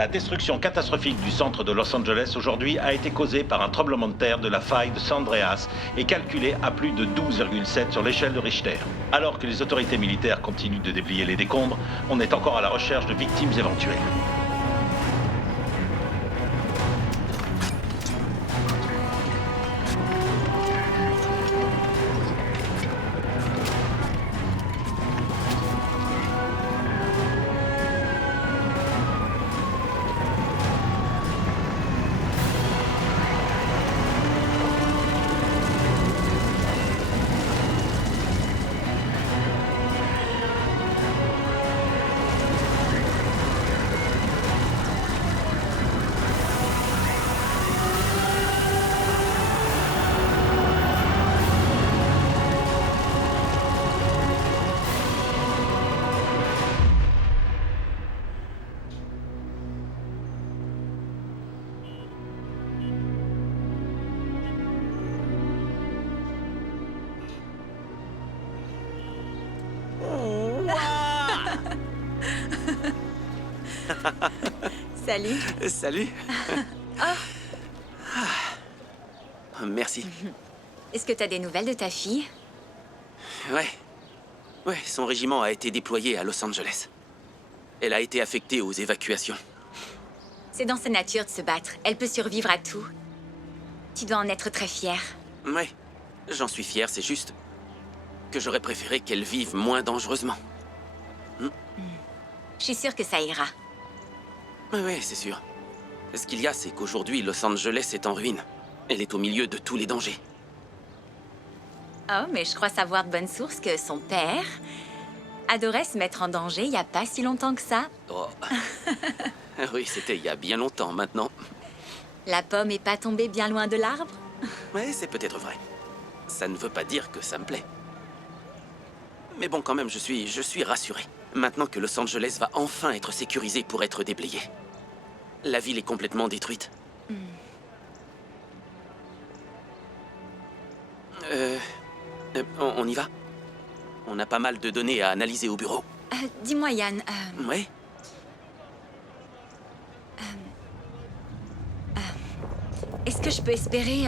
La destruction catastrophique du centre de Los Angeles aujourd'hui a été causée par un tremblement de terre de la faille de San Andreas et calculé à plus de 12,7 sur l'échelle de Richter. Alors que les autorités militaires continuent de déplier les décombres, on est encore à la recherche de victimes éventuelles. Salut. Salut. Merci. Est-ce que t'as des nouvelles de ta fille? Ouais, son régiment a été déployé à Los Angeles. Elle a été affectée aux évacuations. C'est dans sa nature de se battre. Elle peut survivre à tout. Tu dois en être très fier. Ouais, j'en suis fier, c'est juste que j'aurais préféré qu'elle vive moins dangereusement. Je suis sûre que ça ira. Ouais, c'est sûr. Ce qu'il y a, c'est qu'aujourd'hui, Los Angeles est en ruine. Elle est au milieu de tous les dangers. Oh, mais je crois savoir de bonnes sources que son père adorait se mettre en danger il n'y a pas si longtemps que ça. Oh. Oui, c'était il y a bien longtemps maintenant. La pomme est pas tombée bien loin de l'arbre? Ouais, c'est peut-être vrai. Ça ne veut pas dire que ça me plaît. Mais bon, quand même, je suis rassuré. Maintenant que Los Angeles va enfin être sécurisé pour être déblayé. La ville est complètement détruite. On y va? On a pas mal de données à analyser au bureau. Dis-moi, Yann, Ouais? est-ce que je peux espérer...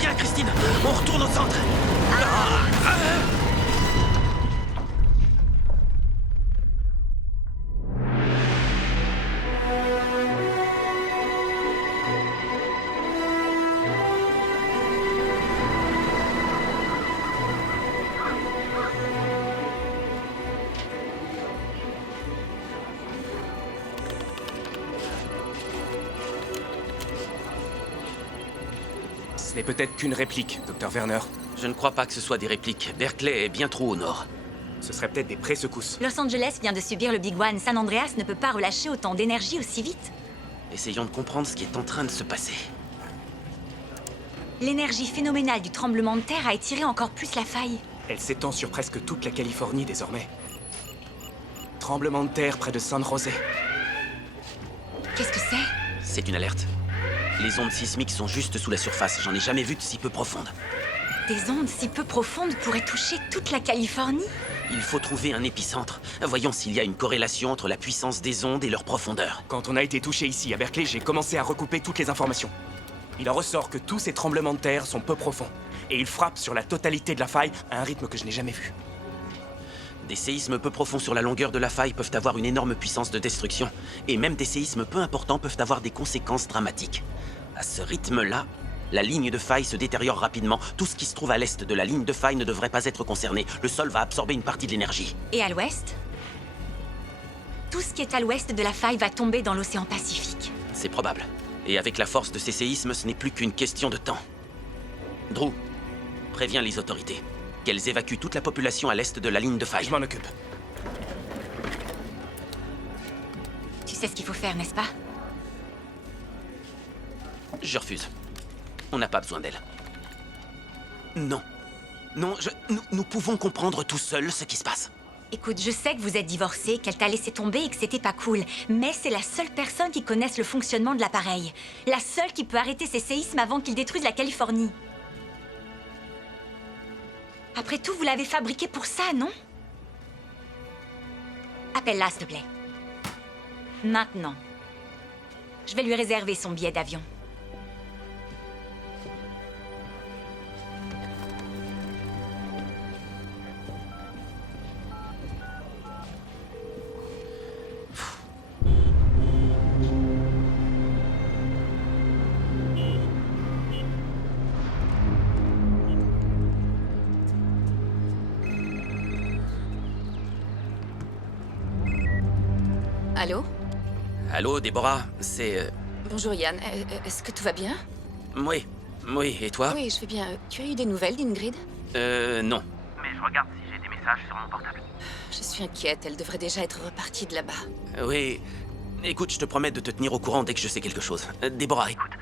Viens, Christine! On retourne au centre! Ce n'est peut-être qu'une réplique, Dr. Werner. Je ne crois pas que ce soit des répliques. Berkeley est bien trop au nord. Ce serait peut-être des pré-secousses. Los Angeles vient de subir le Big One. San Andreas ne peut pas relâcher autant d'énergie aussi vite. Essayons de comprendre ce qui est en train de se passer. L'énergie phénoménale du tremblement de terre a étiré encore plus la faille. Elle s'étend sur presque toute la Californie désormais. Tremblement de terre près de San José. Qu'est-ce que c'est? C'est une alerte. Les ondes sismiques sont juste sous la surface. J'en ai jamais vu de si peu profondes. Des ondes si peu profondes pourraient toucher toute la Californie? Il faut trouver un épicentre. Voyons s'il y a une corrélation entre la puissance des ondes et leur profondeur. Quand on a été touché ici, à Berkeley, j'ai commencé à recouper toutes les informations. Il en ressort que tous ces tremblements de terre sont peu profonds. Et ils frappent sur la totalité de la faille à un rythme que je n'ai jamais vu. Des séismes peu profonds sur la longueur de la faille peuvent avoir une énorme puissance de destruction. Et même des séismes peu importants peuvent avoir des conséquences dramatiques. À ce rythme-là, la ligne de faille se détériore rapidement. Tout ce qui se trouve à l'est de la ligne de faille ne devrait pas être concerné. Le sol va absorber une partie de l'énergie. Et à l'ouest? Tout ce qui est à l'ouest de la faille va tomber dans l'océan Pacifique. C'est probable. Et avec la force de ces séismes, ce n'est plus qu'une question de temps. Drew, préviens les autorités qu'elles évacuent toute la population à l'est de la ligne de faille. Je m'en occupe. Tu sais ce qu'il faut faire, n'est-ce pas? Je refuse. On n'a pas besoin d'elle. Non. Non, nous pouvons comprendre tout seuls ce qui se passe. Écoute, je sais que vous êtes divorcés, qu'elle t'a laissé tomber et que c'était pas cool. Mais c'est la seule personne qui connaisse le fonctionnement de l'appareil. La seule qui peut arrêter ces séismes avant qu'ils détruisent la Californie. Après tout, vous l'avez fabriqué pour ça, non? Appelle-la, s'il te plaît. Maintenant. Je vais lui réserver son billet d'avion. Allô? Allô, Déborah, c'est... Bonjour Yann, est-ce que tout va bien? Oui, et toi? Oui, je vais bien. Tu as eu des nouvelles d'Ingrid? Non. Mais je regarde si j'ai des messages sur mon portable. Je suis inquiète, elle devrait déjà être repartie de là-bas. Oui. Écoute, je te promets de te tenir au courant dès que je sais quelque chose. Déborah, écoute.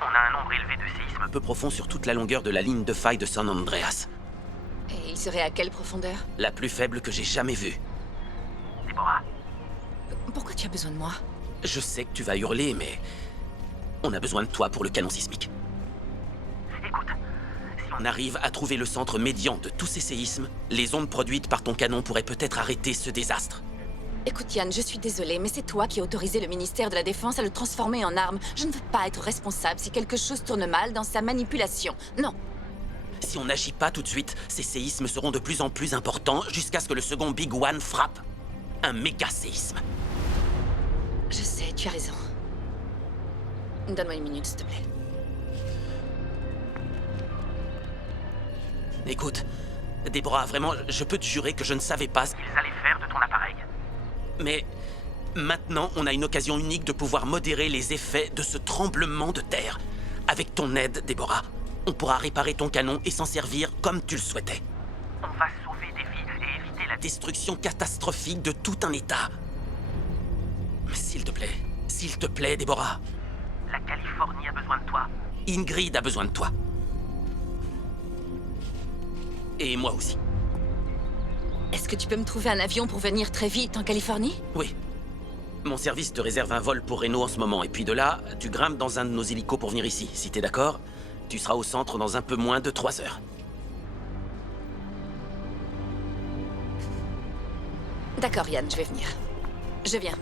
On a un nombre élevé de séismes. Un peu profond sur toute la longueur de la ligne de faille de San Andreas. Et il serait à quelle profondeur? La plus faible que j'ai jamais vue. Déborah, Pourquoi tu as besoin de moi? Je sais que tu vas hurler, mais... on a besoin de toi pour le canon sismique. écoute, si On arrive à trouver le centre médian de tous ces séismes, les ondes produites par ton canon pourraient peut-être arrêter ce désastre. Écoute Yann, je suis désolée, mais c'est toi qui as autorisé le ministère de la Défense à le transformer en arme. Je ne veux pas être responsable si quelque chose tourne mal dans sa manipulation. Non. Si on n'agit pas tout de suite, ces séismes seront de plus en plus importants jusqu'à ce que le second Big One frappe. Un méga séisme. Je sais, tu as raison. Donne-moi une minute, s'il te plaît. Écoute, Déborah, vraiment, je peux te jurer que je ne savais pas ce qu'ils allaient faire de ton appareil. Mais maintenant, on a une occasion unique de pouvoir modérer les effets de ce tremblement de terre. Avec ton aide, Déborah, on pourra réparer ton canon et s'en servir comme tu le souhaitais. On va sauver des vies et éviter la Destruction catastrophique de tout un État. S'il te plaît, Déborah. La Californie a besoin de toi. Ingrid a besoin de toi. Et moi aussi. Est-ce que tu peux me trouver un avion pour venir très vite en Californie? Oui. Mon service te réserve un vol pour Reno en ce moment, et puis de là, tu grimpes dans un de nos hélicos pour venir ici. Si t'es d'accord, tu seras au centre dans un peu moins de 3 heures. D'accord Yann, je vais venir. Je viens.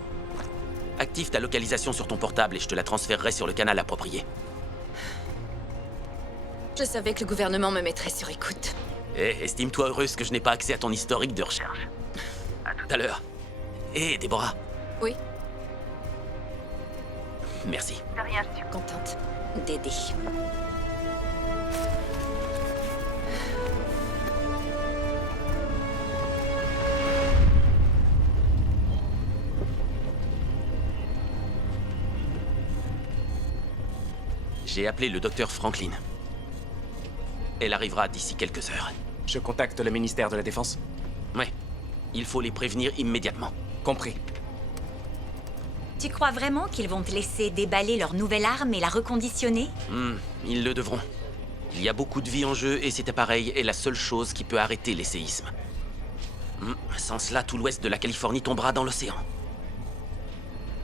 Active ta localisation sur ton portable et je te la transférerai sur le canal approprié. Je savais que le gouvernement me mettrait sur écoute. Estime-toi heureuse que je n'ai pas accès à ton historique de recherche. À tout à l'heure. Déborah. Oui, Merci. De rien, je suis contente d'aider. J'ai appelé le docteur Franklin. Elle arrivera d'ici quelques heures. Je contacte le ministère de la Défense. Ouais. Il faut les prévenir immédiatement. Compris. Tu crois vraiment qu'ils vont te laisser déballer leur nouvelle arme et la reconditionner? Ils le devront. Il y a beaucoup de vie en jeu et cet appareil est la seule chose qui peut arrêter les séismes. Sans cela, tout l'ouest de la Californie tombera dans l'océan.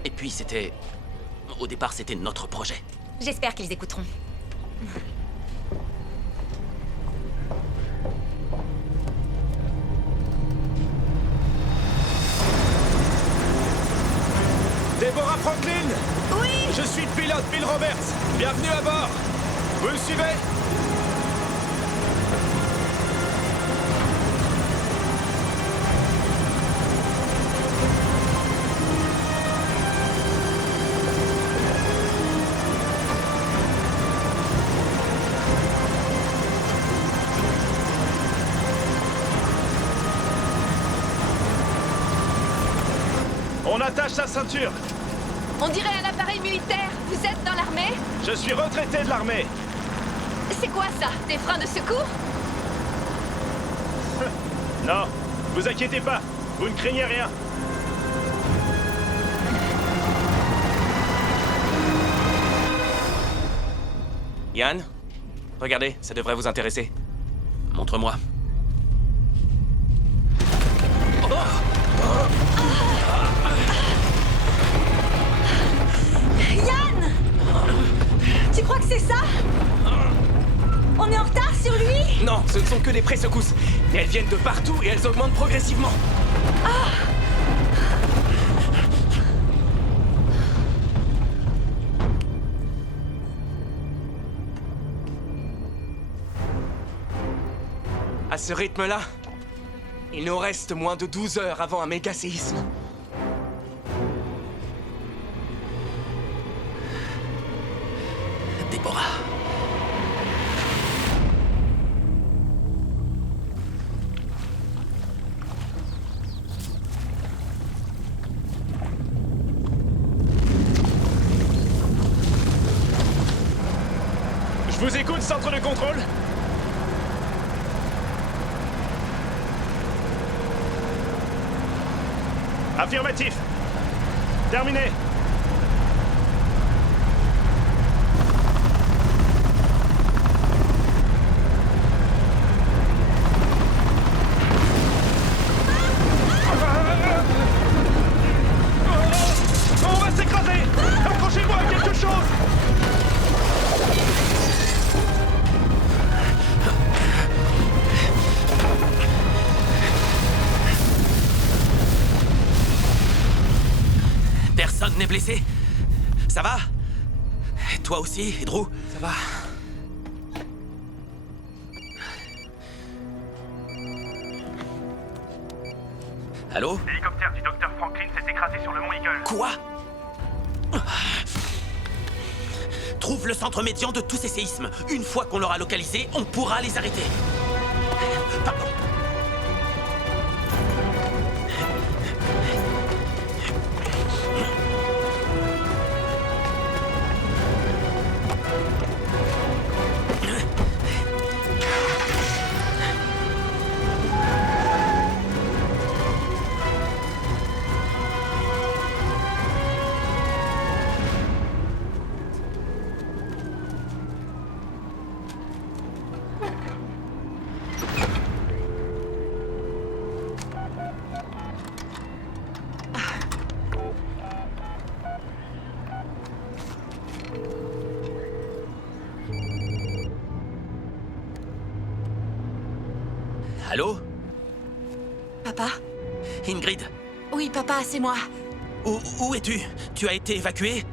Et puis c'était... Au départ, c'était notre projet. J'espère qu'ils écouteront. Déborah Franklin! Oui! Je suis le pilote Bill Roberts. Bienvenue à bord. Vous me suivez? On attache sa ceinture. On dirait un appareil militaire. Vous êtes dans l'armée? Je suis retraité de l'armée. C'est quoi ça? Des freins de secours? Non, vous inquiétez pas. Vous ne craignez rien. Yann, regardez, ça devrait vous intéresser. Montre-moi. sont que des pré-secousses. Mais elles viennent de partout et elles augmentent progressivement. À ce rythme-là, il nous reste moins de 12 heures avant un méga séisme. Déborah. Je vous écoute, centre de contrôle. Affirmatif. Terminé. On va s'écraser. Accrochez-moi à quelque chose. Personne n'est blessé? Ça va? Toi aussi, Drew? Ça va. Allô? L'hélicoptère du docteur Franklin s'est écrasé sur le mont Eagle. Quoi? Trouve le centre médian de tous ces séismes. Une fois qu'on l'aura localisé, on pourra les arrêter. Pardon. Allô? Papa? Ingrid? Oui, papa, c'est moi. Où es-tu? Tu as été évacuée?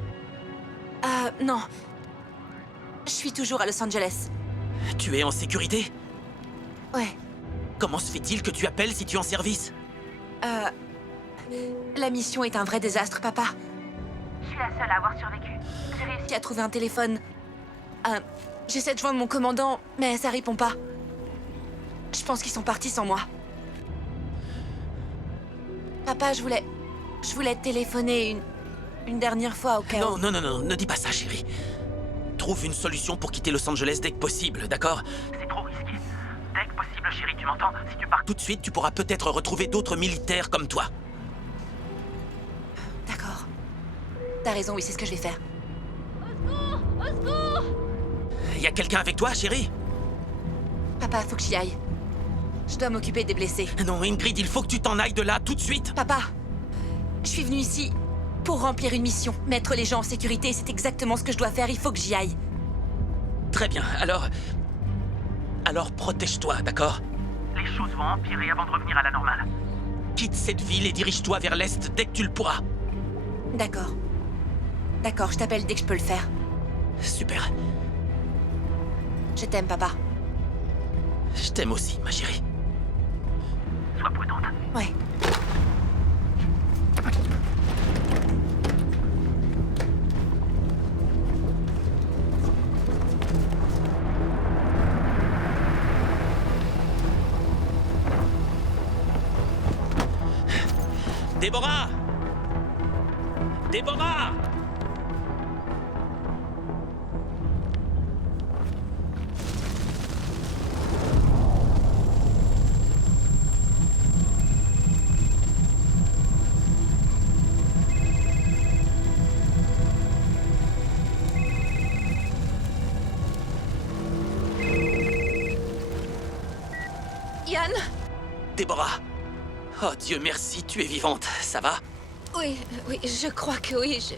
Non. Je suis toujours à Los Angeles. Tu es en sécurité? Ouais. Comment se fait-il que tu appelles si tu es en service? La mission est un vrai désastre, papa. Je suis la seule à avoir survécu. J'ai réussi à trouver un téléphone. J'essaie de joindre mon commandant, mais ça répond pas. Je pense qu'ils sont partis sans moi. Papa, je voulais te téléphoner une dernière fois au cas où. Non, ne dis pas ça, chérie. Trouve une solution pour quitter Los Angeles dès que possible, d'accord? C'est trop risqué. Dès que possible, chérie, tu m'entends? Si tu pars... Tout de suite, tu pourras peut-être retrouver d'autres militaires comme toi. D'accord. T'as raison, oui, c'est ce que je vais faire. Y a quelqu'un avec toi, chérie? Papa, faut que j'y aille. Je dois m'occuper des blessés. Non, Ingrid, il faut que tu t'en ailles de là tout de suite. Papa, je suis venue ici pour remplir une mission. Mettre les gens en sécurité, c'est exactement ce que je dois faire. Il faut que j'y aille. Très bien, alors protège-toi, d'accord? Les choses vont empirer avant de revenir à la normale. Quitte cette ville et dirige-toi vers l'est dès que tu le pourras. D'accord. D'accord, je t'appelle dès que je peux le faire. Super. Je t'aime, papa. Je t'aime aussi, ma chérie. Sois prudente. Ouais. Déborah! Déborah! Yann? Déborah! Oh Dieu merci, tu es vivante, ça va? Oui, je crois que oui.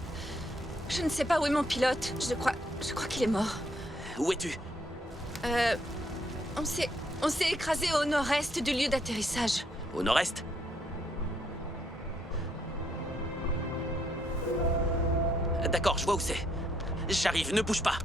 Je ne sais pas où est mon pilote. Je crois qu'il est mort. Où es-tu? On s'est On s'est écrasé au nord-est du lieu d'atterrissage. Au nord-est? D'accord, je vois où c'est. J'arrive, ne bouge pas.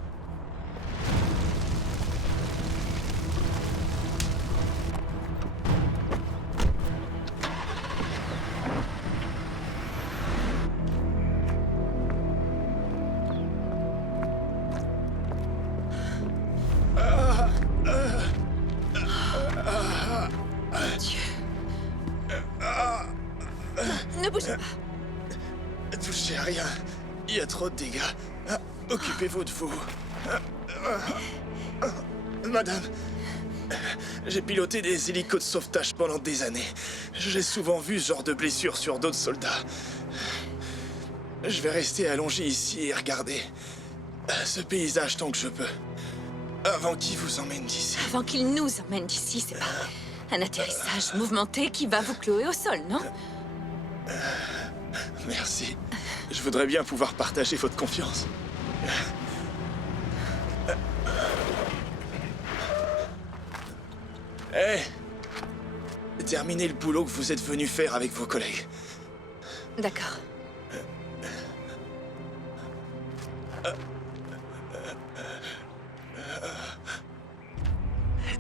Ne bouge pas. Touchez à rien. Il y a trop de dégâts. Occupez-vous de vous. Madame, j'ai piloté des hélicos de sauvetage pendant des années. J'ai souvent vu ce genre de blessures sur d'autres soldats. Je vais rester allongé ici et regarder ce paysage tant que je peux. Avant qu'il vous emmène d'ici. Avant qu'il nous emmène d'ici, c'est pas un atterrissage mouvementé qui va vous clouer au sol, non? Merci. Je voudrais bien pouvoir partager votre confiance. Hé! Terminez le boulot que vous êtes venu faire avec vos collègues. D'accord.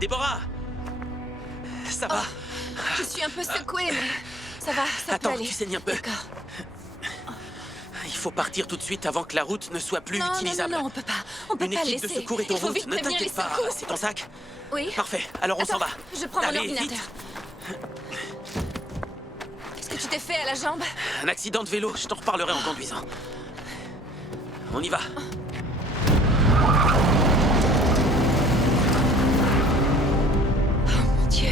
Déborah! Ça va? Je suis un peu secouée, mais ça va, ça Attends, peut aller. tu saignes un peu. D'accord. Il faut partir tout de suite avant que la route ne soit plus Non, utilisable. non, on peut pas. On peut Une pas équipe laisser. de secours est en Il faut route, vite ne prévenir les t'inquiète pas. secours. C'est ton sac? Oui. Parfait, alors on s'en va. Je prends mon Allez, ordinateur. vite. Qu'est-ce que tu t'es fait à la jambe? Un accident de vélo, je t'en reparlerai en conduisant. On y va. Oh mon Dieu.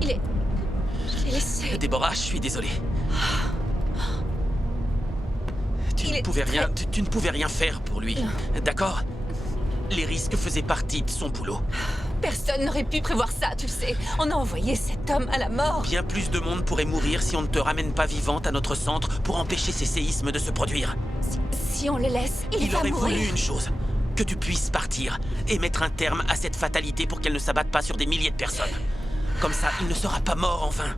Il est... Je l'ai laissé. Déborah, je suis désolé. Tu Il ne est pouvais rien, très- tu ne pouvais rien faire pour lui. D'accord? Les risques faisaient partie de son boulot. Personne n'aurait pu prévoir ça, tu le sais. On a envoyé cet homme à la mort. Bien plus de monde pourrait mourir si on ne te ramène pas vivante à notre centre pour empêcher ces séismes de se produire. Si on le laisse, il Il va aurait mourir. voulu une chose, que tu puisses partir et mettre un terme à cette fatalité pour qu'elle ne s'abatte pas sur des milliers de personnes. Comme ça, il ne sera pas mort enfin.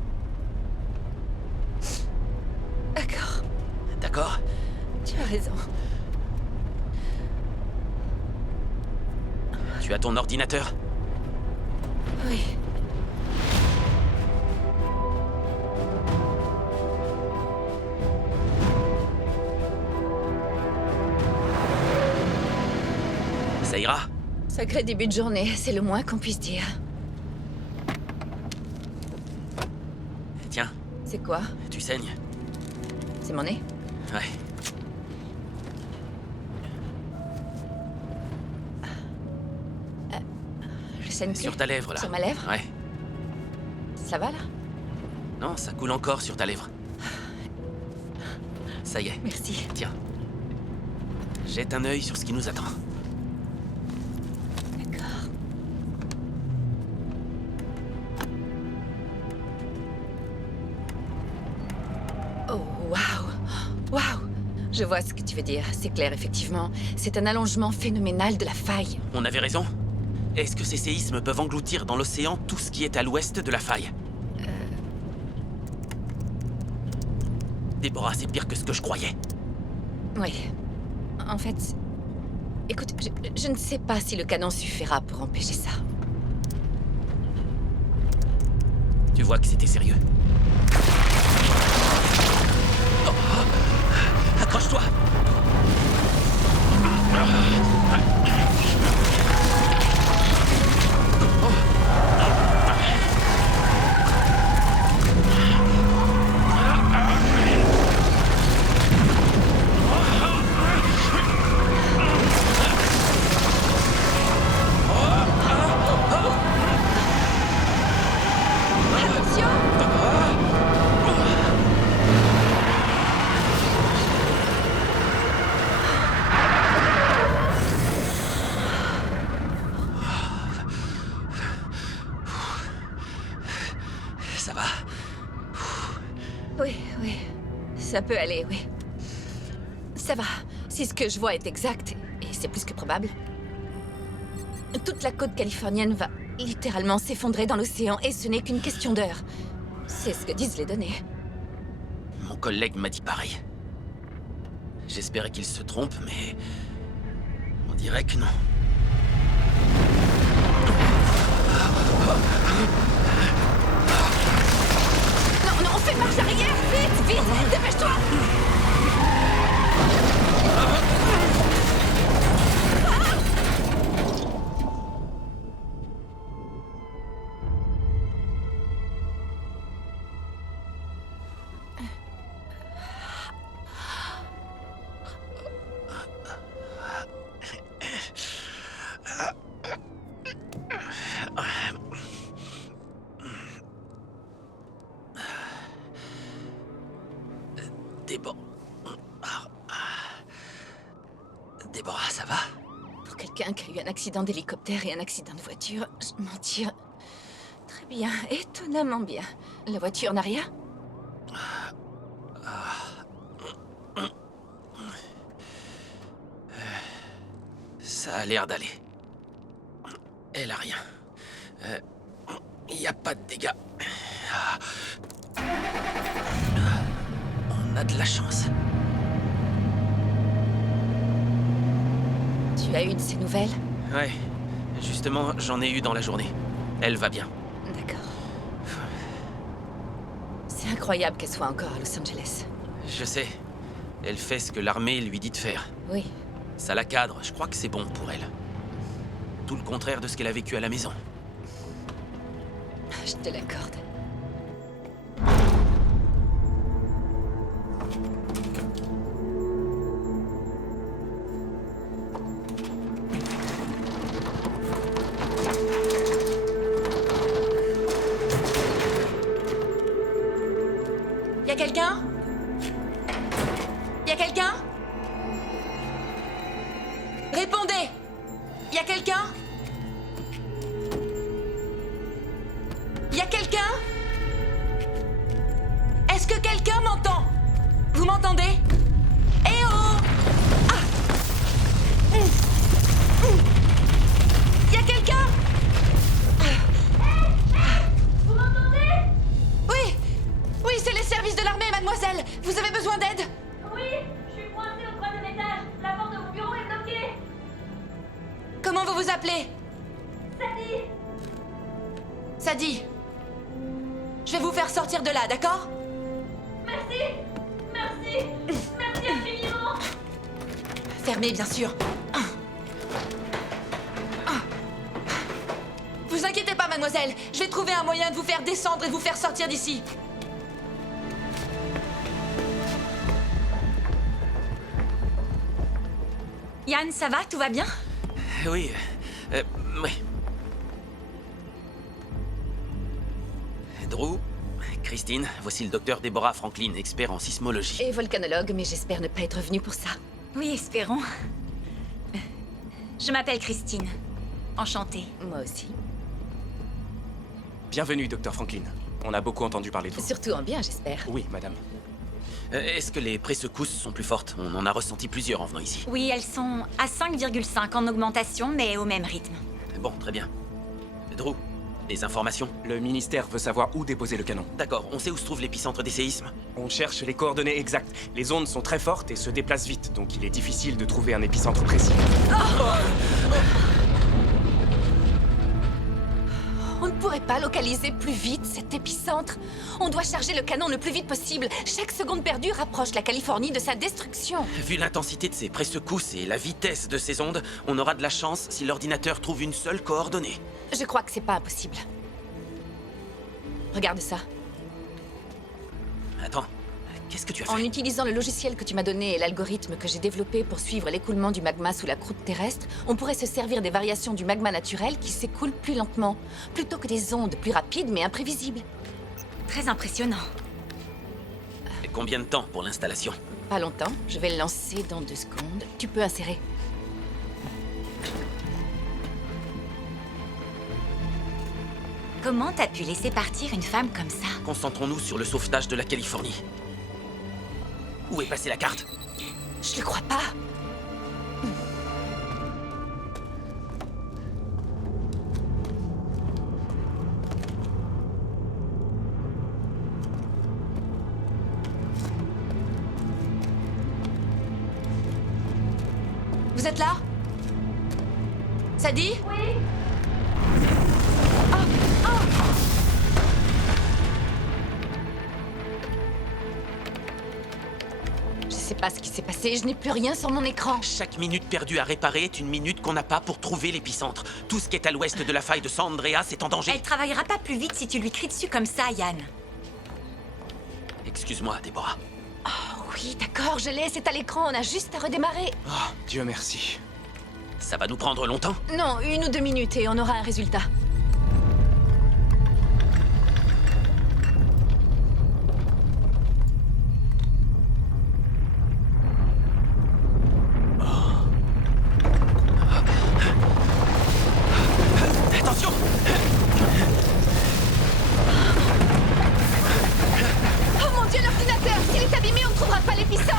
D'accord, D'accord? tu as raison. Tu as ton ordinateur? Oui. Ça ira? Sacré début de journée, c'est le moins qu'on puisse dire. Tiens, C'est quoi? tu saignes. C'est mon nez? Ouais. Je saigne plus? Sur ta lèvre, là. Sur ma lèvre? Ouais. Ça va, là? Non, ça coule encore sur ta lèvre. Ça y est. Merci. Tiens. Jette un œil sur ce qui nous attend. D'accord. Oh, waouh! Waouh! Je vois ce que tu veux dire. C'est clair, effectivement. C'est un allongement phénoménal de la faille. On avait raison? Est-ce que ces séismes peuvent engloutir dans l'océan tout ce qui est à l'ouest de la faille? Déborah, c'est pire que ce que je croyais. Oui. En fait... Écoute, je ne sais pas si le canon suffira pour empêcher ça. Tu vois que c'était sérieux. Oh, oh. Accroche-toi! Ça va? Oui, oui. Ça peut aller, oui. Ça va. Si ce que je vois est exact, et c'est plus que probable, toute la côte californienne va littéralement s'effondrer dans l'océan et ce n'est qu'une question d'heure. C'est ce que disent les données. Mon collègue m'a dit pareil. J'espérais qu'il se trompe, mais... on dirait que non. Non, non, fais marche arrière! Vite, vite! Dépêche-toi! Déborah, ça va? Pour quelqu'un qui a eu un accident d'hélicoptère et un accident de voiture, je m'en tire très bien, étonnamment bien. La voiture n'a rien? Ça a l'air d'aller. Elle a rien. Y a pas de dégâts. On a de la chance. Tu as eu de ces nouvelles? Ouais. Justement, j'en ai eu dans la journée. Elle va bien. D'accord. C'est incroyable qu'elle soit encore à Los Angeles. Je sais. Elle fait ce que l'armée lui dit de faire. Oui. Ça la cadre, je crois que c'est bon pour elle. Tout le contraire de ce qu'elle a vécu à la maison. Je te l'accorde. Y'a quelqu'un? Y'a quelqu'un? Répondez! Y'a quelqu'un? Y'a quelqu'un? Est-ce que quelqu'un m'entend? Vous m'entendez? Eh oh! Ah! Y'a quelqu'un? Vous m'entendez? Oui! Oui, c'est les services de l'armée, mademoiselle! Vous avez besoin d'aide? Oui, je suis coincée au troisième étage. La porte de mon bureau est bloquée. Comment vous vous appelez? Sadie, Sadie. Je vais vous faire sortir de là, d'accord? merci. Merci. Merci infiniment. Fermez, bien sûr. Vous inquiétez pas, mademoiselle. Je vais trouver un moyen de vous faire descendre et vous faire sortir d'ici. Yann, ça va? Tout va bien? Oui. Oui. Drew, Christine, voici le docteur Deborah Franklin, expert en sismologie. Et volcanologue, mais j'espère ne pas être venue pour ça. Oui, espérons. Je m'appelle Christine. Enchantée. Moi aussi. Bienvenue, docteur Franklin. On a beaucoup entendu parler de vous. Surtout en bien, j'espère. Oui, madame. Est-ce que les pré-secousses sont plus fortes? On en a ressenti plusieurs en venant ici. Oui, elles sont à 5,5 en augmentation, mais au même rythme. Bon, très bien. Drew, des informations? Le ministère veut savoir où déposer le canon. D'accord, on sait où se trouve l'épicentre des séismes? On cherche les coordonnées exactes. Les ondes sont très fortes et se déplacent vite, donc il est difficile de trouver un épicentre précis. On ne pourrait pas localiser plus vite cet épicentre. On doit charger le canon le plus vite possible. Chaque seconde perdue rapproche la Californie de sa destruction. Vu l'intensité de ces pré-secousses et la vitesse de ces ondes, on aura de la chance si l'ordinateur trouve une seule coordonnée. Je crois que c'est pas impossible. Regarde ça. Attends, qu'est-ce que tu as En fait? utilisant le logiciel que tu m'as donné et l'algorithme que j'ai développé pour suivre l'écoulement du magma sous la croûte terrestre, on pourrait se servir des variations du magma naturel qui s'écoule plus lentement, plutôt que des ondes plus rapides mais imprévisibles. Très impressionnant. Et combien de temps pour l'installation? Pas longtemps, je vais le lancer dans 2 secondes. Tu peux insérer. Comment t'as pu laisser partir une femme comme ça? Concentrons-nous sur le sauvetage de la Californie. Où est passée la carte? Je le crois pas. vous êtes là? Sadie? Oui. Je sais pas ce qui s'est passé, je n'ai plus rien sur mon écran. Chaque minute perdue à réparer est une minute qu'on n'a pas pour trouver l'épicentre. Tout ce qui est à l'ouest de la faille de San Andreas est en danger. Elle travaillera pas plus vite si tu lui cries dessus comme ça, Yann. Excuse-moi, Déborah. Oui, d'accord, je l'ai, c'est à l'écran, on a juste à redémarrer. Oh, Dieu merci. Ça va nous prendre longtemps? Non, 1 ou 2 minutes et on aura un résultat. Attention! Oh mon Dieu, l'ordinateur! S'il est abîmé, on ne trouvera pas l'épicentre!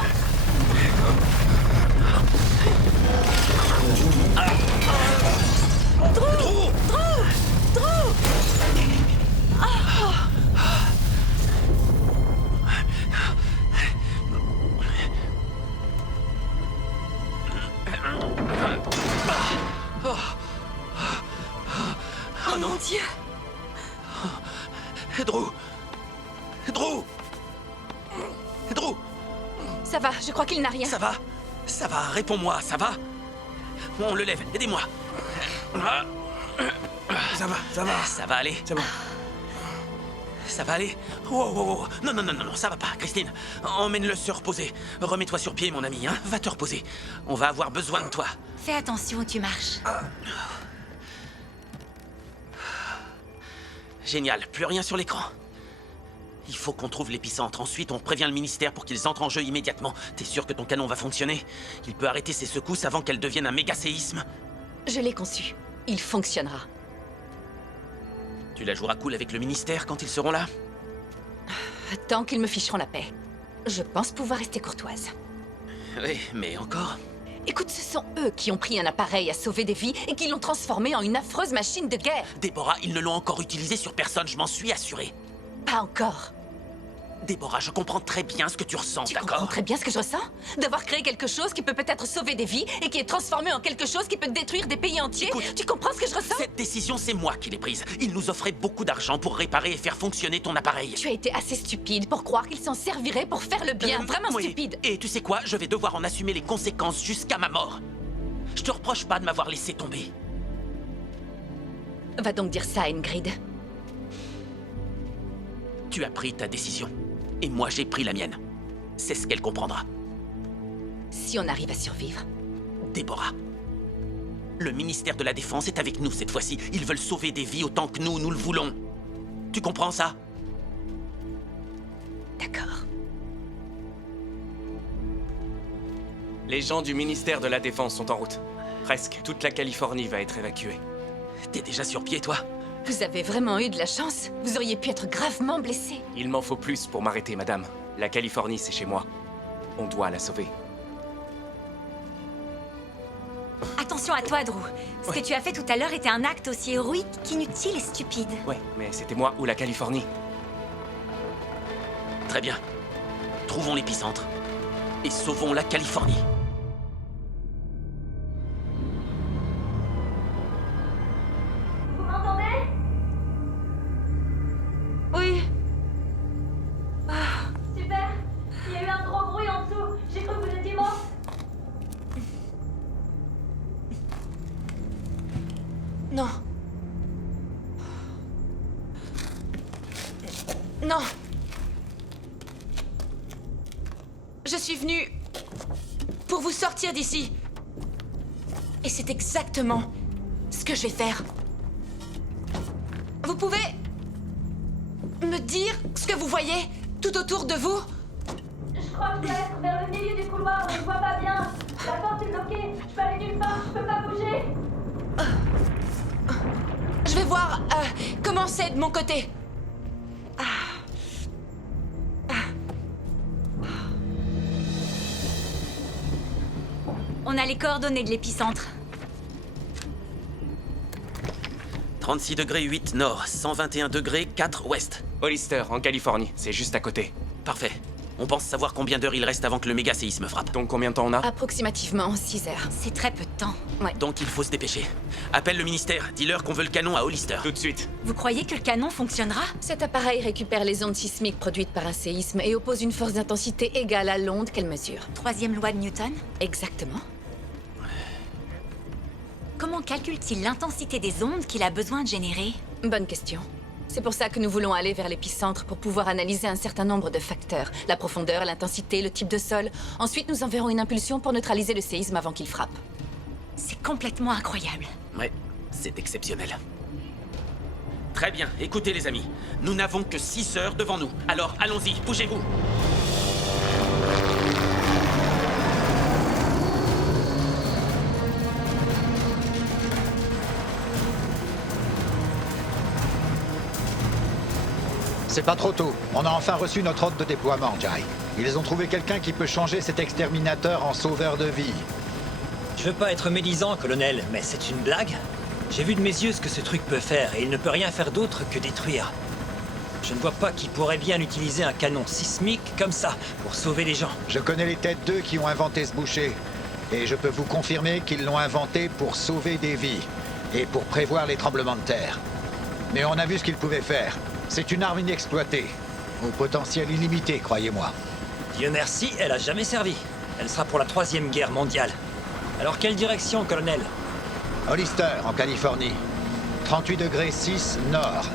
Oh non! Mon Dieu! Drew! Drew! Drew! Ça va, je crois qu'il n'a rien. Ça va? Ça va, réponds-moi, ça va? On le lève, aidez-moi. Ça va, ça va. Ça va aller? C'est bon. Ça va aller? Wow, wow, wow. Non, non, non, non, non, ça va pas, Christine. Emmène-le se reposer. Remets-toi sur pied, mon ami, hein. Va te reposer. On va avoir besoin de toi. Fais attention où tu marches. Génial, plus rien sur l'écran. Il faut qu'on trouve l'épicentre. Ensuite, on prévient le ministère pour qu'ils entrent en jeu immédiatement. T'es sûr que ton canon va fonctionner? Il peut arrêter ces secousses avant qu'elles deviennent un méga séisme. Je l'ai conçu. Il fonctionnera. Tu la joueras cool avec le ministère quand ils seront là? Tant qu'ils me ficheront la paix. Je pense pouvoir rester courtoise. Oui, mais encore? Écoute, ce sont eux qui ont pris un appareil à sauver des vies et qui l'ont transformé en une affreuse machine de guerre. Déborah, ils ne l'ont encore utilisé sur personne, je m'en suis assuré. Pas encore. Déborah, je comprends très bien ce que tu ressens, Tu comprends d'accord? très bien ce que je ressens? D'avoir créé quelque chose qui peut peut-être sauver des vies et qui est transformé en quelque chose qui peut détruire des pays entiers. Écoute, tu comprends ce que je ressens? Cette décision, c'est moi qui l'ai prise. Ils nous offraient beaucoup d'argent pour réparer et faire fonctionner ton appareil. Tu as été assez stupide pour croire qu'ils s'en serviraient pour faire le bien. Vraiment Oui. stupide. Et tu sais quoi? Je vais devoir en assumer les conséquences jusqu'à ma mort. Je te reproche pas de m'avoir laissé tomber. Va donc dire ça à Ingrid. Tu as pris ta décision. Et moi, j'ai pris la mienne. C'est ce qu'elle comprendra. Si on arrive à survivre. Déborah. Le ministère de la Défense est avec nous cette fois-ci. Ils veulent sauver des vies autant que nous le voulons. Tu comprends ça? D'accord. Les gens du ministère de la Défense sont en route. Presque toute la Californie va être évacuée. T'es déjà sur pied, toi? Vous avez vraiment eu de la chance. Vous auriez pu être gravement blessé. Il m'en faut plus pour m'arrêter, madame. La Californie, c'est chez moi. On doit la sauver. Attention à toi, Drew. Ce que tu as fait tout à l'heure était un acte aussi héroïque qu'inutile et stupide. Ouais, mais c'était moi ou la Californie. Très bien. Trouvons l'épicentre. Et sauvons la Californie. Vous m'entendez? Oui. Super. Il y a eu un gros bruit en dessous. J'ai cru que vous étiez morte. Non. Non. Je suis venue pour vous sortir d'ici. Et c'est exactement ce que je vais faire. Vous pouvez me dire ce que vous voyez tout autour de vous? Je crois que je dois être vers le milieu du couloir. Je ne vois pas bien. La porte est bloquée. Je peux aller nulle part. Je peux pas bouger. Je vais voir comment c'est de mon côté. On a les coordonnées de l'épicentre. 36 degrés 8 nord, 121 degrés 4 ouest. Hollister, en Californie, c'est juste à côté. Parfait. On pense savoir combien d'heures il reste avant que le méga séisme frappe. Donc combien de temps on a? Approximativement 6 heures. C'est très peu de temps. Donc il faut se dépêcher. Appelle le ministère, dis-leur qu'on veut le canon à Hollister. Tout de suite. Vous croyez que le canon fonctionnera? Cet appareil récupère les ondes sismiques produites par un séisme et oppose une force d'intensité égale à l'onde qu'elle mesure. Troisième loi de Newton? Exactement. Comment calcule-t-il l'intensité des ondes qu'il a besoin de générer? Bonne question. C'est pour ça que nous voulons aller vers l'épicentre pour pouvoir analyser un certain nombre de facteurs. La profondeur, l'intensité, le type de sol. Ensuite, nous enverrons une impulsion pour neutraliser le séisme avant qu'il frappe. C'est complètement incroyable. Ouais, c'est exceptionnel. Très bien, écoutez les amis. Nous n'avons que 6 heures devant nous. Alors allons-y, bougez-vous. C'est pas trop tôt. On a enfin reçu notre ordre de déploiement, Jai. Ils ont trouvé quelqu'un qui peut changer cet exterminateur en sauveur de vie. Je veux pas être médisant, colonel, mais c'est une blague? J'ai vu de mes yeux ce que ce truc peut faire, et il ne peut rien faire d'autre que détruire. Je ne vois pas qui pourrait bien utiliser un canon sismique comme ça, pour sauver les gens. Je connais les têtes d'eux qui ont inventé ce boucher. Et je peux vous confirmer qu'ils l'ont inventé pour sauver des vies. Et pour prévoir les tremblements de terre. Mais on a vu ce qu'ils pouvaient faire. C'est une arme inexploitée. Au potentiel illimité, croyez-moi. Dieu merci, elle a jamais servi. Elle sera pour la 3e guerre mondiale. Alors quelle direction, colonel? Hollister, en Californie. 38 degrés 6 nord.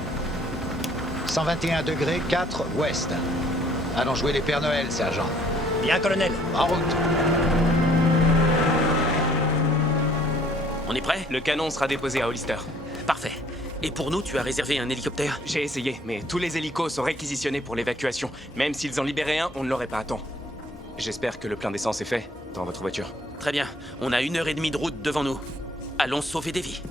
121 degrés 4 ouest. Allons jouer les Pères Noël, sergent. Bien, colonel. En route. On est prêt? Le canon sera déposé à Hollister. Parfait. Et pour nous, tu as réservé un hélicoptère? J'ai essayé, mais tous les hélicos sont réquisitionnés pour l'évacuation. Même s'ils en libéraient un, on ne l'aurait pas à temps. J'espère que le plein d'essence est fait dans votre voiture. Très bien. On a 1h30 de route devant nous. Allons sauver des vies.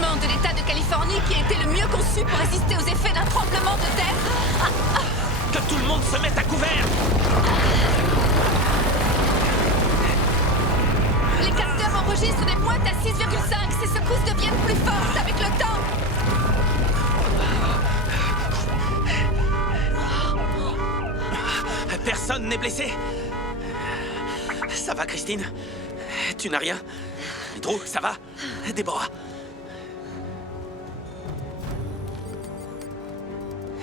De l'État de Californie qui a été le mieux conçu pour résister aux effets d'un tremblement de terre. Que tout le monde se mette à couvert! Les capteurs enregistrent des pointes à 6,5. Ces secousses deviennent plus fortes avec le temps. Personne n'est blessé? Ça va, Christine? Tu n'as rien? Drew, ça va? Déborah?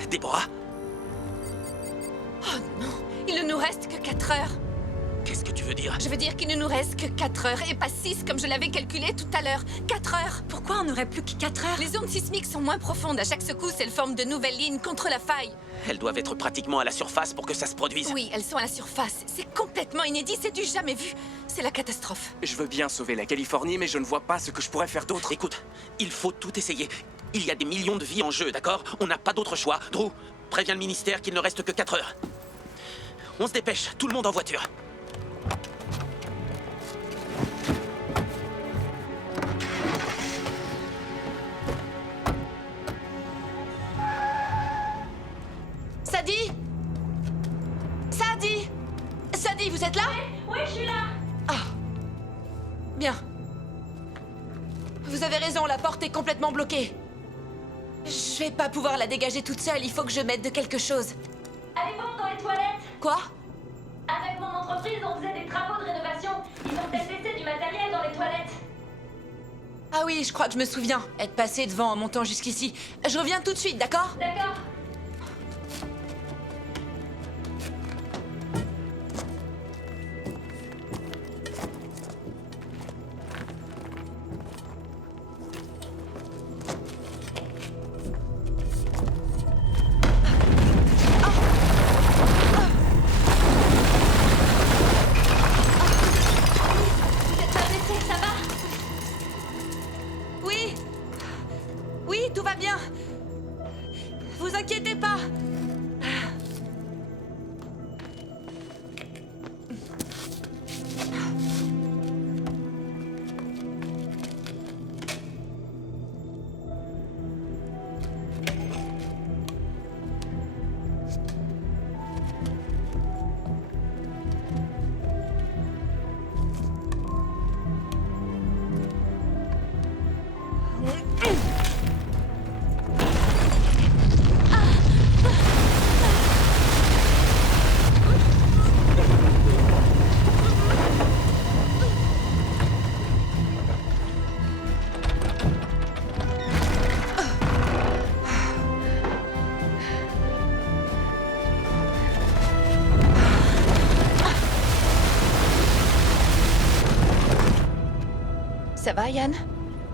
Déborah? Oh non, il ne nous reste que 4 heures. Qu'est-ce que tu veux dire? Je veux dire qu'il ne nous reste que 4 heures et pas 6 comme je l'avais calculé tout à l'heure. 4 heures. Pourquoi on n'aurait plus que 4 heures? Les ondes sismiques sont moins profondes. À chaque secousse, elles forment de nouvelles lignes contre la faille. Elles doivent être pratiquement à la surface pour que ça se produise. Oui, elles sont à la surface. C'est complètement inédit, c'est du jamais vu. C'est la catastrophe. Je veux bien sauver la Californie, mais je ne vois pas ce que je pourrais faire d'autre. Écoute, il faut tout essayer. Il y a des millions de vies en jeu, d'accord? On n'a pas d'autre choix. Drew, préviens le ministère qu'il ne reste que 4 heures. On se dépêche, tout le monde en voiture. Sadie? Sadie? Sadie, vous êtes là? Oui, je suis là. Ah. Bien. Vous avez raison, la porte est complètement bloquée. Je vais pas pouvoir la dégager toute seule, il faut que je m'aide de quelque chose. Allez voir dans les toilettes. Quoi? Avec mon entreprise, on faisait des travaux de rénovation. Ils ont peut-être laissé du matériel dans les toilettes. Ah oui, je crois que je me souviens. Être passé devant en montant jusqu'ici. Je reviens tout de suite, d'accord? D'accord. Vous êtes pas blessé, ça va? Oui. Oui, tout va bien. Vous inquiétez pas. Ça va, Yann?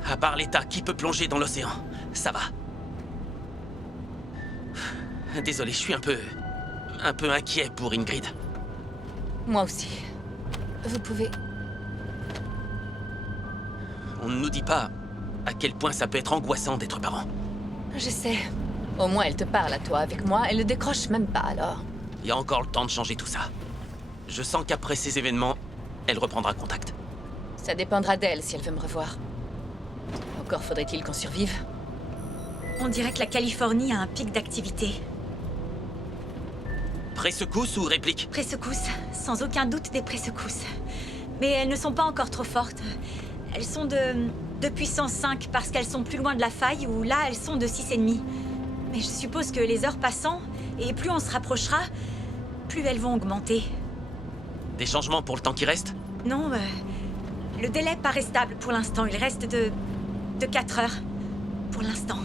À part l'État, qui peut plonger dans l'océan? Ça va. Désolé, je suis un peu inquiet pour Ingrid. Moi aussi. Vous pouvez... On ne nous dit pas à quel point ça peut être angoissant d'être parent. Je sais. Au moins, elle te parle à toi. Avec moi, elle ne décroche même pas, alors. Il y a encore le temps de changer tout ça. Je sens qu'après ces événements, elle reprendra contact. Ça dépendra d'elle si elle veut me revoir. Encore faudrait-il qu'on survive. On dirait que la Californie a un pic d'activité. Pré-secousse ou réplique? Pré-secousses, sans aucun doute des pré-secousses. Mais elles ne sont pas encore trop fortes. Elles sont de puissance 5 parce qu'elles sont plus loin de la faille, où là, elles sont de 6,5. Mais je suppose que les heures passant, et plus on se rapprochera, plus elles vont augmenter. Des changements pour le temps qui reste? Non, le délai paraît stable pour l'instant. Il reste de 4 heures. Pour l'instant.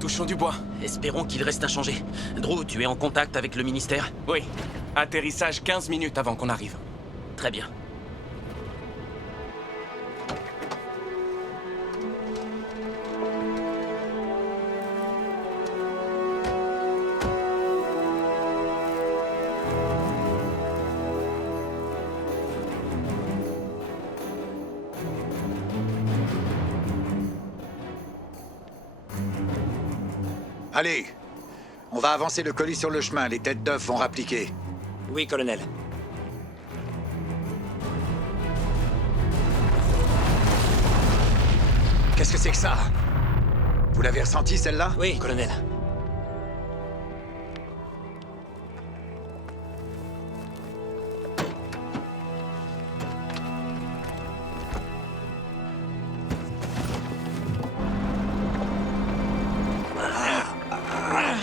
Touchons du bois. Espérons qu'il reste inchangé. Drew, tu es en contact avec le ministère? Oui. Atterrissage 15 minutes avant qu'on arrive. Très bien. Allez, on va avancer le colis sur le chemin. Les têtes d'œufs vont rappliquer. Oui, colonel. Qu'est-ce que c'est que ça? Vous l'avez ressenti, celle-là? Oui, colonel.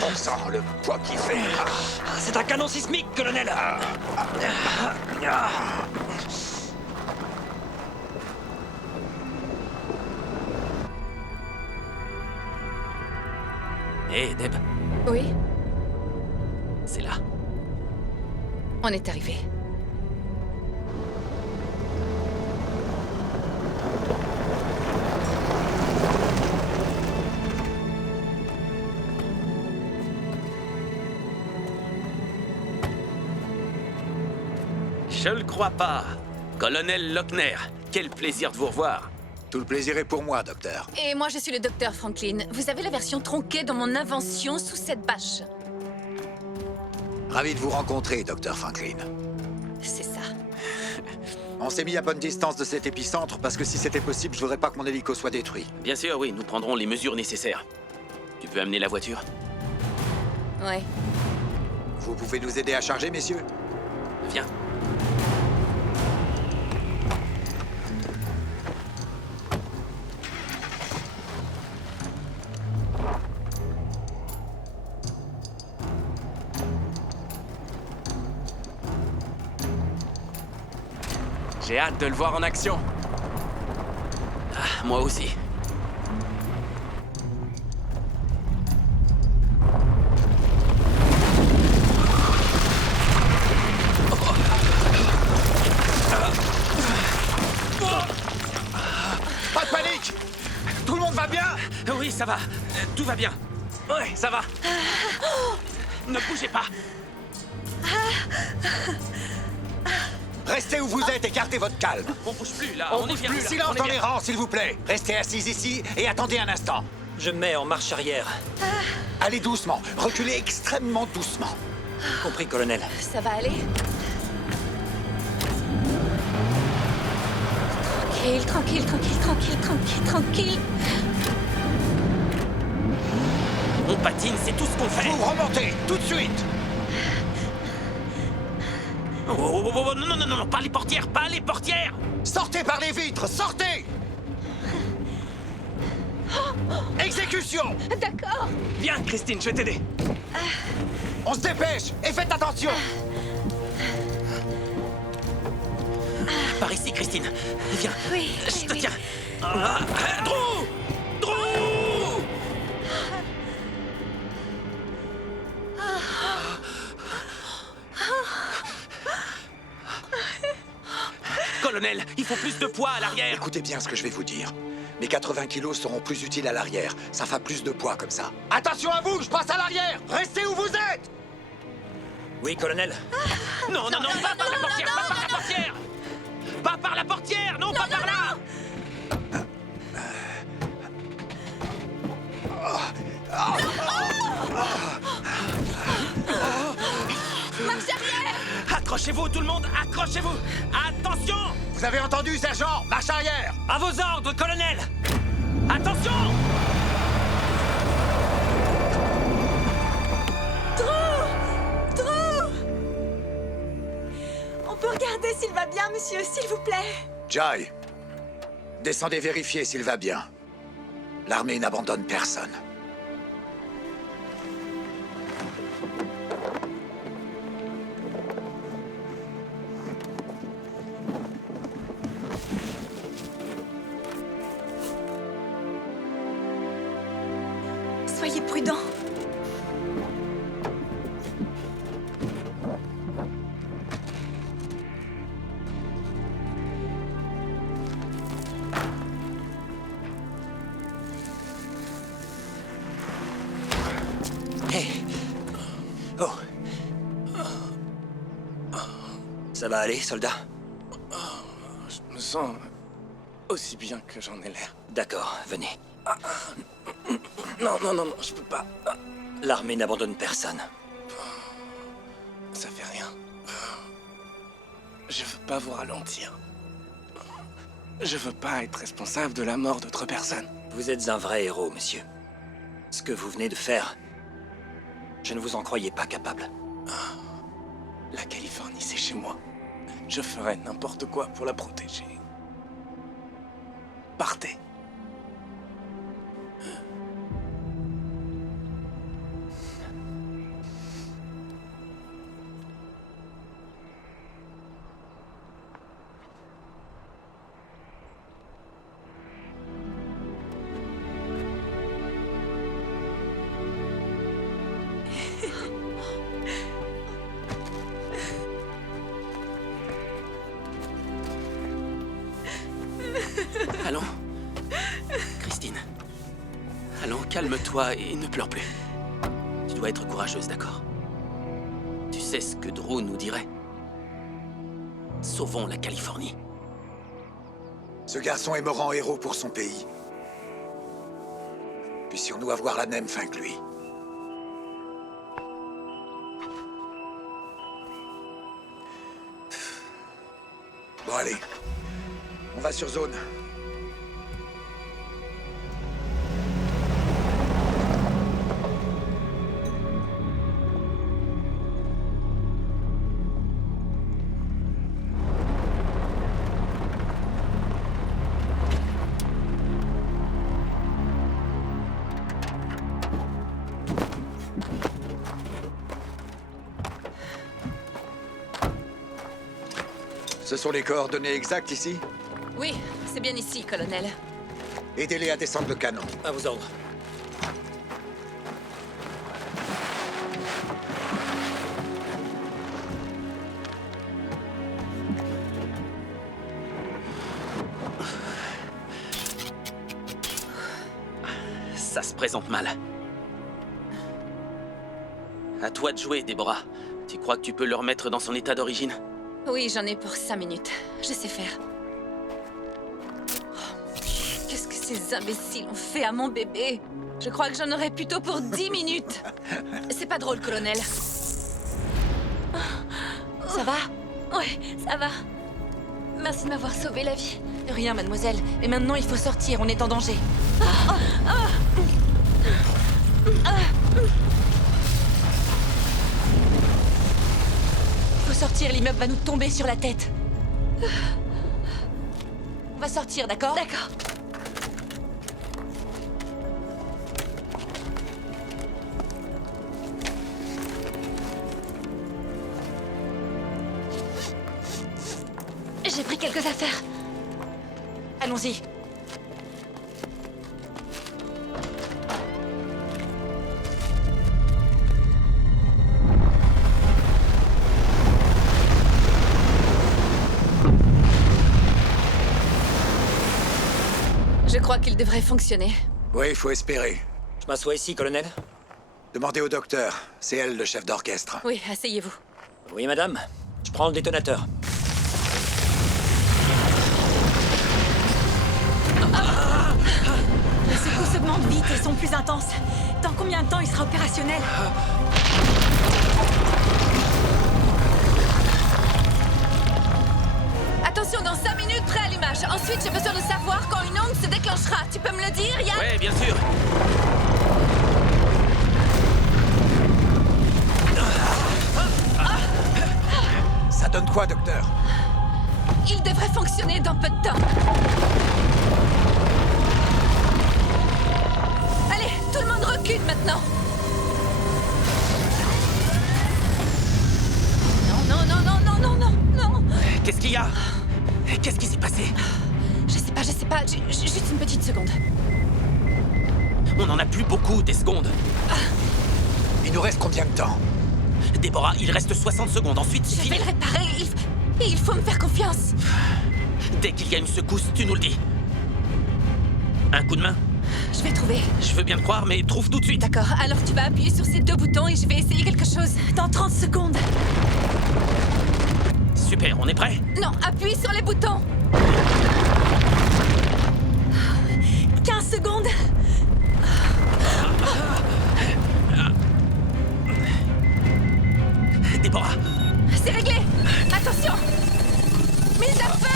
On sent le poids qu'il fait. C'est un canon sismique, colonel. Hé, Deb, Oui, c'est là. on est arrivé. Je le crois pas. Colonel Lochner, quel plaisir de vous revoir. Tout le plaisir est pour moi, docteur. Et moi, je suis le docteur Franklin. Vous avez la version tronquée de mon invention sous cette bâche. Ravi de vous rencontrer, docteur Franklin. C'est ça. On s'est mis à bonne distance de cet épicentre parce que si c'était possible, je voudrais pas que mon hélico soit détruit. Bien sûr, oui, nous prendrons les mesures nécessaires. Tu peux amener la voiture? Ouais. Vous pouvez nous aider à charger, messieurs? Viens. J'ai hâte de le voir en action. Ah, moi aussi. Pas de panique! Tout le monde va bien? Oui, ça va. Tout va bien. Ouais, ça va. Ne bougez pas. Restez où vous êtes et gardez votre calme. On bouge plus, là. On est bien. Silence dans les rangs, s'il vous plaît. Restez assis ici et attendez un instant. Je me mets en marche arrière. Allez doucement. Reculez extrêmement doucement. Compris, colonel. Ça va aller? Tranquille, tranquille. On patine, c'est tout ce qu'on fait. Vous remontez, tout de suite. Oh, non, pas les portières, pas les portières. Sortez par les vitres, sortez. Exécution. D'accord. Viens, Christine, je vais t'aider. On se dépêche et faites attention. Par ici, Christine. Viens. Oui, Je te oui. tiens. Drew! Drew! colonel. Il faut plus de poids à l'arrière. Écoutez bien ce que je vais vous dire. Mes 80 kilos seront plus utiles à l'arrière. Ça fera plus de poids comme ça. Attention à vous, je passe à l'arrière. Restez où vous êtes. Oui, colonel. Non, non, non, pas par la portière, pas par la portière. Pas par la portière, non, pas par là. Marche arrière! Accrochez-vous, tout le monde, accrochez-vous. Attention. Vous avez entendu, sergent? Marche arrière. À vos ordres, colonel. Attention. On peut regarder s'il va bien, monsieur, s'il vous plaît. Jai, descendez vérifier s'il va bien. L'armée n'abandonne personne. Soyez prudents. Hey. Oh. Ça va aller, soldat? Je me sens aussi bien que j'en ai l'air. D'accord, venez. Non, non, non, non, je peux pas. L'armée n'abandonne personne. Ça fait rien. Je veux pas vous ralentir. Je veux pas être responsable de la mort d'autres personnes. Vous êtes un vrai héros, monsieur. Ce que vous venez de faire, je ne vous en croyais pas capable. La Californie, c'est chez moi. Je ferais n'importe quoi pour la protéger. Partez. Allons. Christine. Allons, calme-toi et ne pleure plus. Tu dois être courageuse, d'accord? Tu sais ce que Drew nous dirait? Sauvons la Californie. Ce garçon est mort en héros pour son pays. Puissions-nous avoir la même fin que lui. Bon, allez. On va sur zone. Ce sont les coordonnées exactes ici? Oui, c'est bien ici, colonel. Aidez-les à descendre le canon. À vos ordres. Ça se présente mal. À toi de jouer, Déborah. Tu crois que tu peux le remettre dans son état d'origine? Oui, j'en ai pour 5 minutes. Je sais faire. Oh, qu'est-ce que ces imbéciles ont fait à mon bébé? Je crois que j'en aurais plutôt pour 10 minutes. C'est pas drôle, colonel. Ça va? Ouais, ça va. Merci de m'avoir sauvé la vie. De rien, mademoiselle. Et maintenant, il faut sortir. On est en danger. Il faut sortir. L'immeuble va nous tomber sur la tête. On va sortir, d'accord? D'accord. J'ai pris quelques affaires. Allons-y. Je crois qu'il devrait fonctionner. Oui, il faut espérer. Je m'assois ici, colonel. Demandez au docteur. C'est elle, le chef d'orchestre. Oui, asseyez-vous. Oui, madame. Je prends le détonateur. Les secousses augmentent vite et sont plus intenses. Dans combien de temps il sera opérationnel? Attention, dans 5 minutes, préallumage. Ensuite, j'ai besoin de savoir quand une onde se déclenchera. Tu peux me le dire, Yann? Ouais, bien sûr. Ça donne quoi, docteur? Il devrait fonctionner dans peu de temps. Allez, tout le monde recule maintenant. Non, non, non, non, non, non, non, non. Qu'est-ce qu'il y a? Qu'est-ce qui s'est passé? Je sais pas. Juste une petite seconde. On en a plus beaucoup, des secondes. Il nous reste combien de temps? Déborah, il reste 60 secondes, ensuite c'est Je fini. vais le réparer. Il faut me faire confiance. Dès qu'il y a une secousse, tu nous le dis. Un coup de main? Je vais trouver. Je veux bien te croire, mais trouve tout de suite. D'accord, alors tu vas appuyer sur ces 2 boutons et je vais essayer quelque chose. Dans 30 secondes. Super, on est prêt? Non, appuie sur les boutons. 15 secondes. Déborah, C'est réglé. Attention. Mise à feu.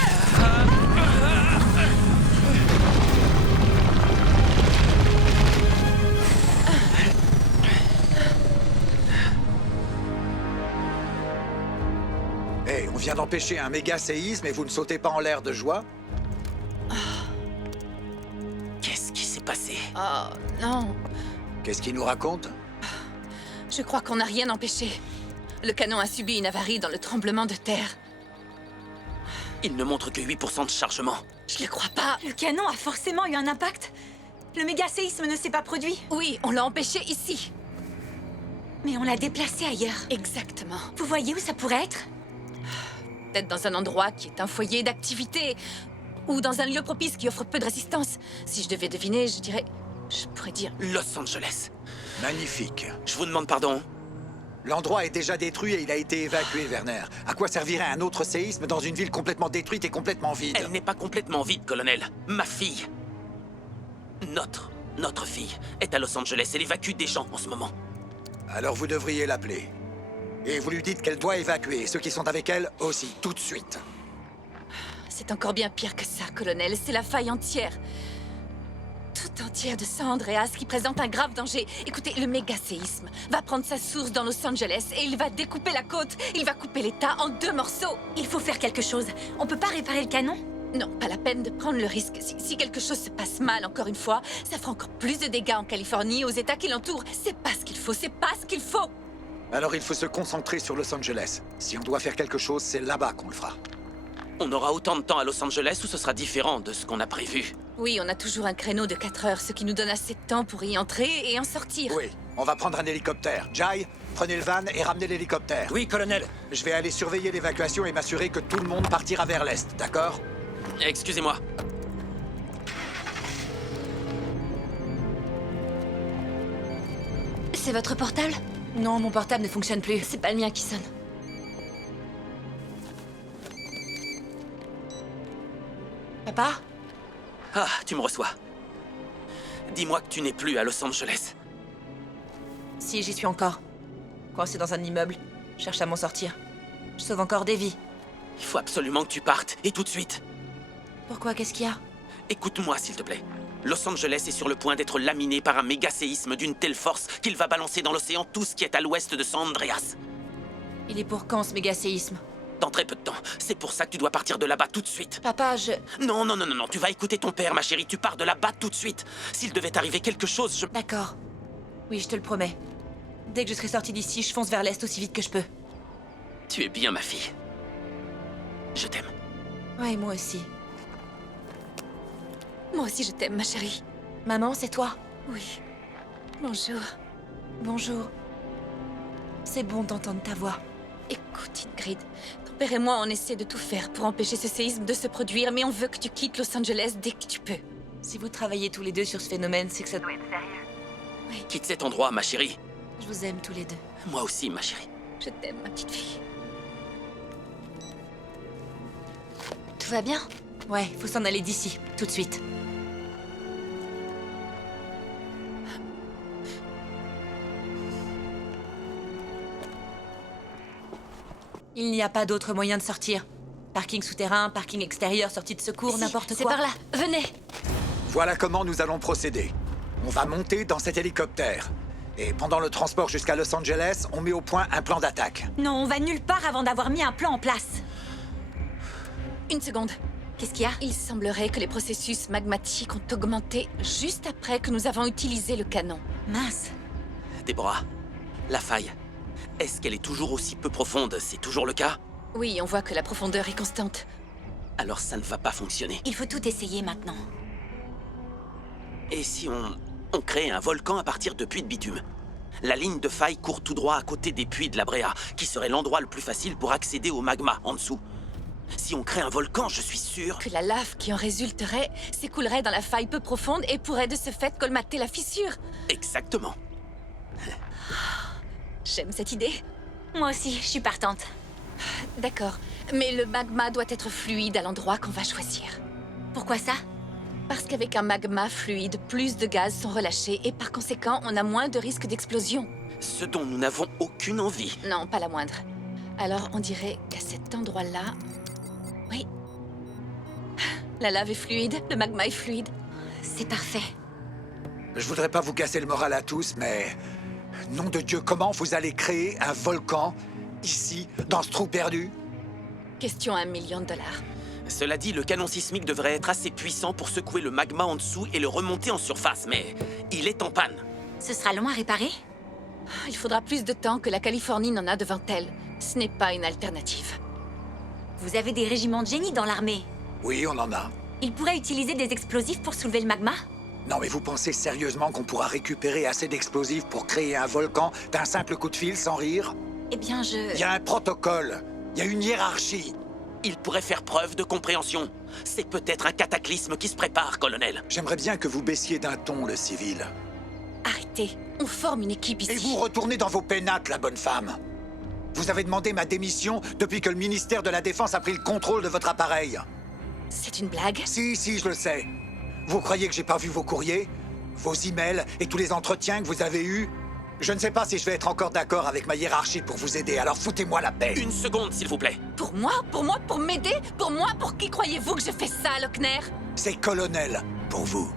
Hé, on vient d'empêcher un méga séisme et vous ne sautez pas en l'air de joie? qu'est-ce qui s'est passé? Oh, non. Qu'est-ce qu'il nous raconte? Je crois qu'on n'a rien empêché. Le canon a subi une avarie dans le tremblement de terre. Il ne montre que 8% de chargement. Je le crois pas. Le canon a forcément eu un impact. Le méga-séisme ne s'est pas produit. Oui, on l'a empêché ici. Mais on l'a déplacé ailleurs. Exactement. Vous voyez où ça pourrait être? Peut-être dans un endroit qui est un foyer d'activité. Ou dans un lieu propice qui offre peu de résistance. Si je devais deviner, je pourrais dire... Los Angeles. Magnifique. Je vous demande pardon. L'endroit est déjà détruit et il a été évacué, Werner. À quoi servirait un autre séisme dans une ville complètement détruite et complètement vide? Elle n'est pas complètement vide, colonel. Ma fille. Notre fille est à Los Angeles. Elle évacue des gens en ce moment. Alors vous devriez l'appeler. Et vous lui dites qu'elle doit évacuer ceux qui sont avec elle aussi, tout de suite. C'est encore bien pire que ça, colonel. C'est la faille entière. Tout entière de San Andreas qui présente un grave danger. Écoutez, le méga-séisme va prendre sa source dans Los Angeles et il va découper la côte. Il va couper l'État en 2 morceaux. Il faut faire quelque chose. On peut pas réparer le canon? Non, pas la peine de prendre le risque. Si quelque chose se passe mal, encore une fois, ça fera encore plus de dégâts en Californie, aux États qui l'entourent. C'est pas ce qu'il faut, c'est pas ce qu'il faut. Alors il faut se concentrer sur Los Angeles. Si on doit faire quelque chose, c'est là-bas qu'on le fera. On aura autant de temps à Los Angeles ou ce sera différent de ce qu'on a prévu? Oui, on a toujours un créneau de 4 heures, ce qui nous donne assez de temps pour y entrer et en sortir. Oui, on va prendre un hélicoptère. Jai, prenez le van et ramenez l'hélicoptère. Oui, colonel. Je vais aller surveiller l'évacuation et m'assurer que tout le monde partira vers l'est, d'accord? Excusez-moi. C'est votre portable? Non, mon portable ne fonctionne plus. C'est pas le mien qui sonne. Papa? Ah, tu me reçois. Dis-moi que tu n'es plus à Los Angeles. Si, j'y suis encore. Coincé dans un immeuble. Je cherche à m'en sortir. Je sauve encore des vies. Il faut absolument que tu partes, et tout de suite. Pourquoi? Qu'est-ce qu'il y a? Écoute-moi, s'il te plaît. Los Angeles est sur le point d'être laminé par un méga-séisme d'une telle force qu'il va balancer dans l'océan tout ce qui est à l'ouest de San Andreas. Il est pour quand, ce méga-séisme? Dans très peu de temps. C'est pour ça que tu dois partir de là-bas tout de suite. Papa, je... Non, non, non, non, non. Tu vas écouter ton père, ma chérie. Tu pars de là-bas tout de suite. S'il devait arriver quelque chose, je... D'accord. Oui, je te le promets. Dès que je serai sortie d'ici, je fonce vers l'est aussi vite que je peux. Tu es bien, ma fille. Je t'aime. Ouais, moi aussi. Moi aussi, je t'aime, ma chérie. Maman, c'est toi? Oui. Bonjour. Bonjour. C'est bon d'entendre ta voix. Écoute, Ingrid, ton père et moi, on essaie de tout faire pour empêcher ce séisme de se produire, mais on veut que tu quittes Los Angeles dès que tu peux. Si vous travaillez tous les deux sur ce phénomène, c'est que ça... doit être sérieux. Quitte cet endroit, ma chérie. Je vous aime tous les deux. Moi aussi, ma chérie. Je t'aime, ma petite fille. Tout va bien? Ouais, faut s'en aller d'ici, tout de suite. Il n'y a pas d'autre moyen de sortir. Parking souterrain, parking extérieur, sortie de secours, Si, n'importe quoi. c'est par là. Venez. Voilà comment nous allons procéder. On va monter dans cet hélicoptère. Et pendant le transport jusqu'à Los Angeles, on met au point un plan d'attaque. Non, on va nulle part avant d'avoir mis un plan en place. Une seconde. Qu'est-ce qu'il y a? Il semblerait que les processus magmatiques ont augmenté juste après que nous avons utilisé le canon. Mince. Déborah, la faille, est-ce qu'elle est toujours aussi peu profonde? C'est toujours le cas? Oui, on voit que la profondeur est constante. Alors ça ne va pas fonctionner. Il faut tout essayer maintenant. Et si on crée un volcan à partir de puits de bitume? La ligne de faille court tout droit à côté des puits de la Brea, qui serait l'endroit le plus facile pour accéder au magma en dessous. Si on crée un volcan, je suis sûr... Que la lave qui en résulterait s'écoulerait dans la faille peu profonde et pourrait de ce fait colmater la fissure. Exactement. J'aime cette idée. Moi aussi, je suis partante. D'accord, mais le magma doit être fluide à l'endroit qu'on va choisir. Pourquoi ça? Parce qu'avec un magma fluide, plus de gaz sont relâchés et par conséquent, on a moins de risques d'explosion. Ce dont nous n'avons aucune envie. Non, pas la moindre. Alors on dirait qu'à cet endroit-là... Oui. La lave est fluide, le magma est fluide. C'est parfait. Je voudrais pas vous casser le moral à tous, mais... Nom de Dieu, comment vous allez créer un volcan, ici, dans ce trou perdu? Question à $1 million. Cela dit, le canon sismique devrait être assez puissant pour secouer le magma en dessous et le remonter en surface, mais il est en panne. Ce sera long à réparer? Il faudra plus de temps que la Californie n'en a devant elle. Ce n'est pas une alternative. Vous avez des régiments de génie dans l'armée. Oui, on en a. Ils pourraient utiliser des explosifs pour soulever le magma? Non, mais vous pensez sérieusement qu'on pourra récupérer assez d'explosifs pour créer un volcan d'un simple coup de fil sans rire? Eh bien, Il y a un protocole. Il y a une hiérarchie. Il pourrait faire preuve de compréhension. C'est peut-être un cataclysme qui se prépare, colonel. J'aimerais bien que vous baissiez d'un ton le civil. Arrêtez, on forme une équipe ici. Et vous retournez dans vos pénates, la bonne femme. Vous avez demandé ma démission depuis que le ministère de la Défense a pris le contrôle de votre appareil. C'est une blague? Si, je le sais. Vous croyez que j'ai pas vu vos courriers, vos emails et tous les entretiens que vous avez eus? Je ne sais pas si je vais être encore d'accord avec ma hiérarchie pour vous aider, alors foutez-moi la paix. Une seconde, s'il vous plaît. Pour moi? Pour m'aider? Pour moi? Pour qui croyez-vous que je fais ça, Lochner? C'est colonel, pour vous.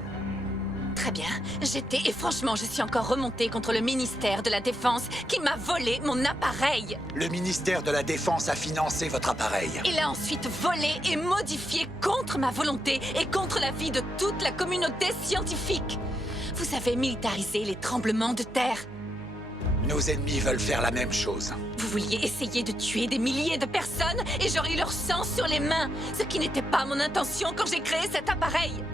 Très bien. J'étais, et franchement, je suis encore remontée contre le ministère de la Défense qui m'a volé mon appareil. Le ministère de la Défense a financé votre appareil. Il a ensuite volé et modifié contre ma volonté et contre l'avis de toute la communauté scientifique. Vous avez militarisé les tremblements de terre. Nos ennemis veulent faire la même chose. Vous vouliez essayer de tuer des milliers de personnes et j'aurais eu leur sang sur les mains, ce qui n'était pas mon intention quand j'ai créé cet appareil.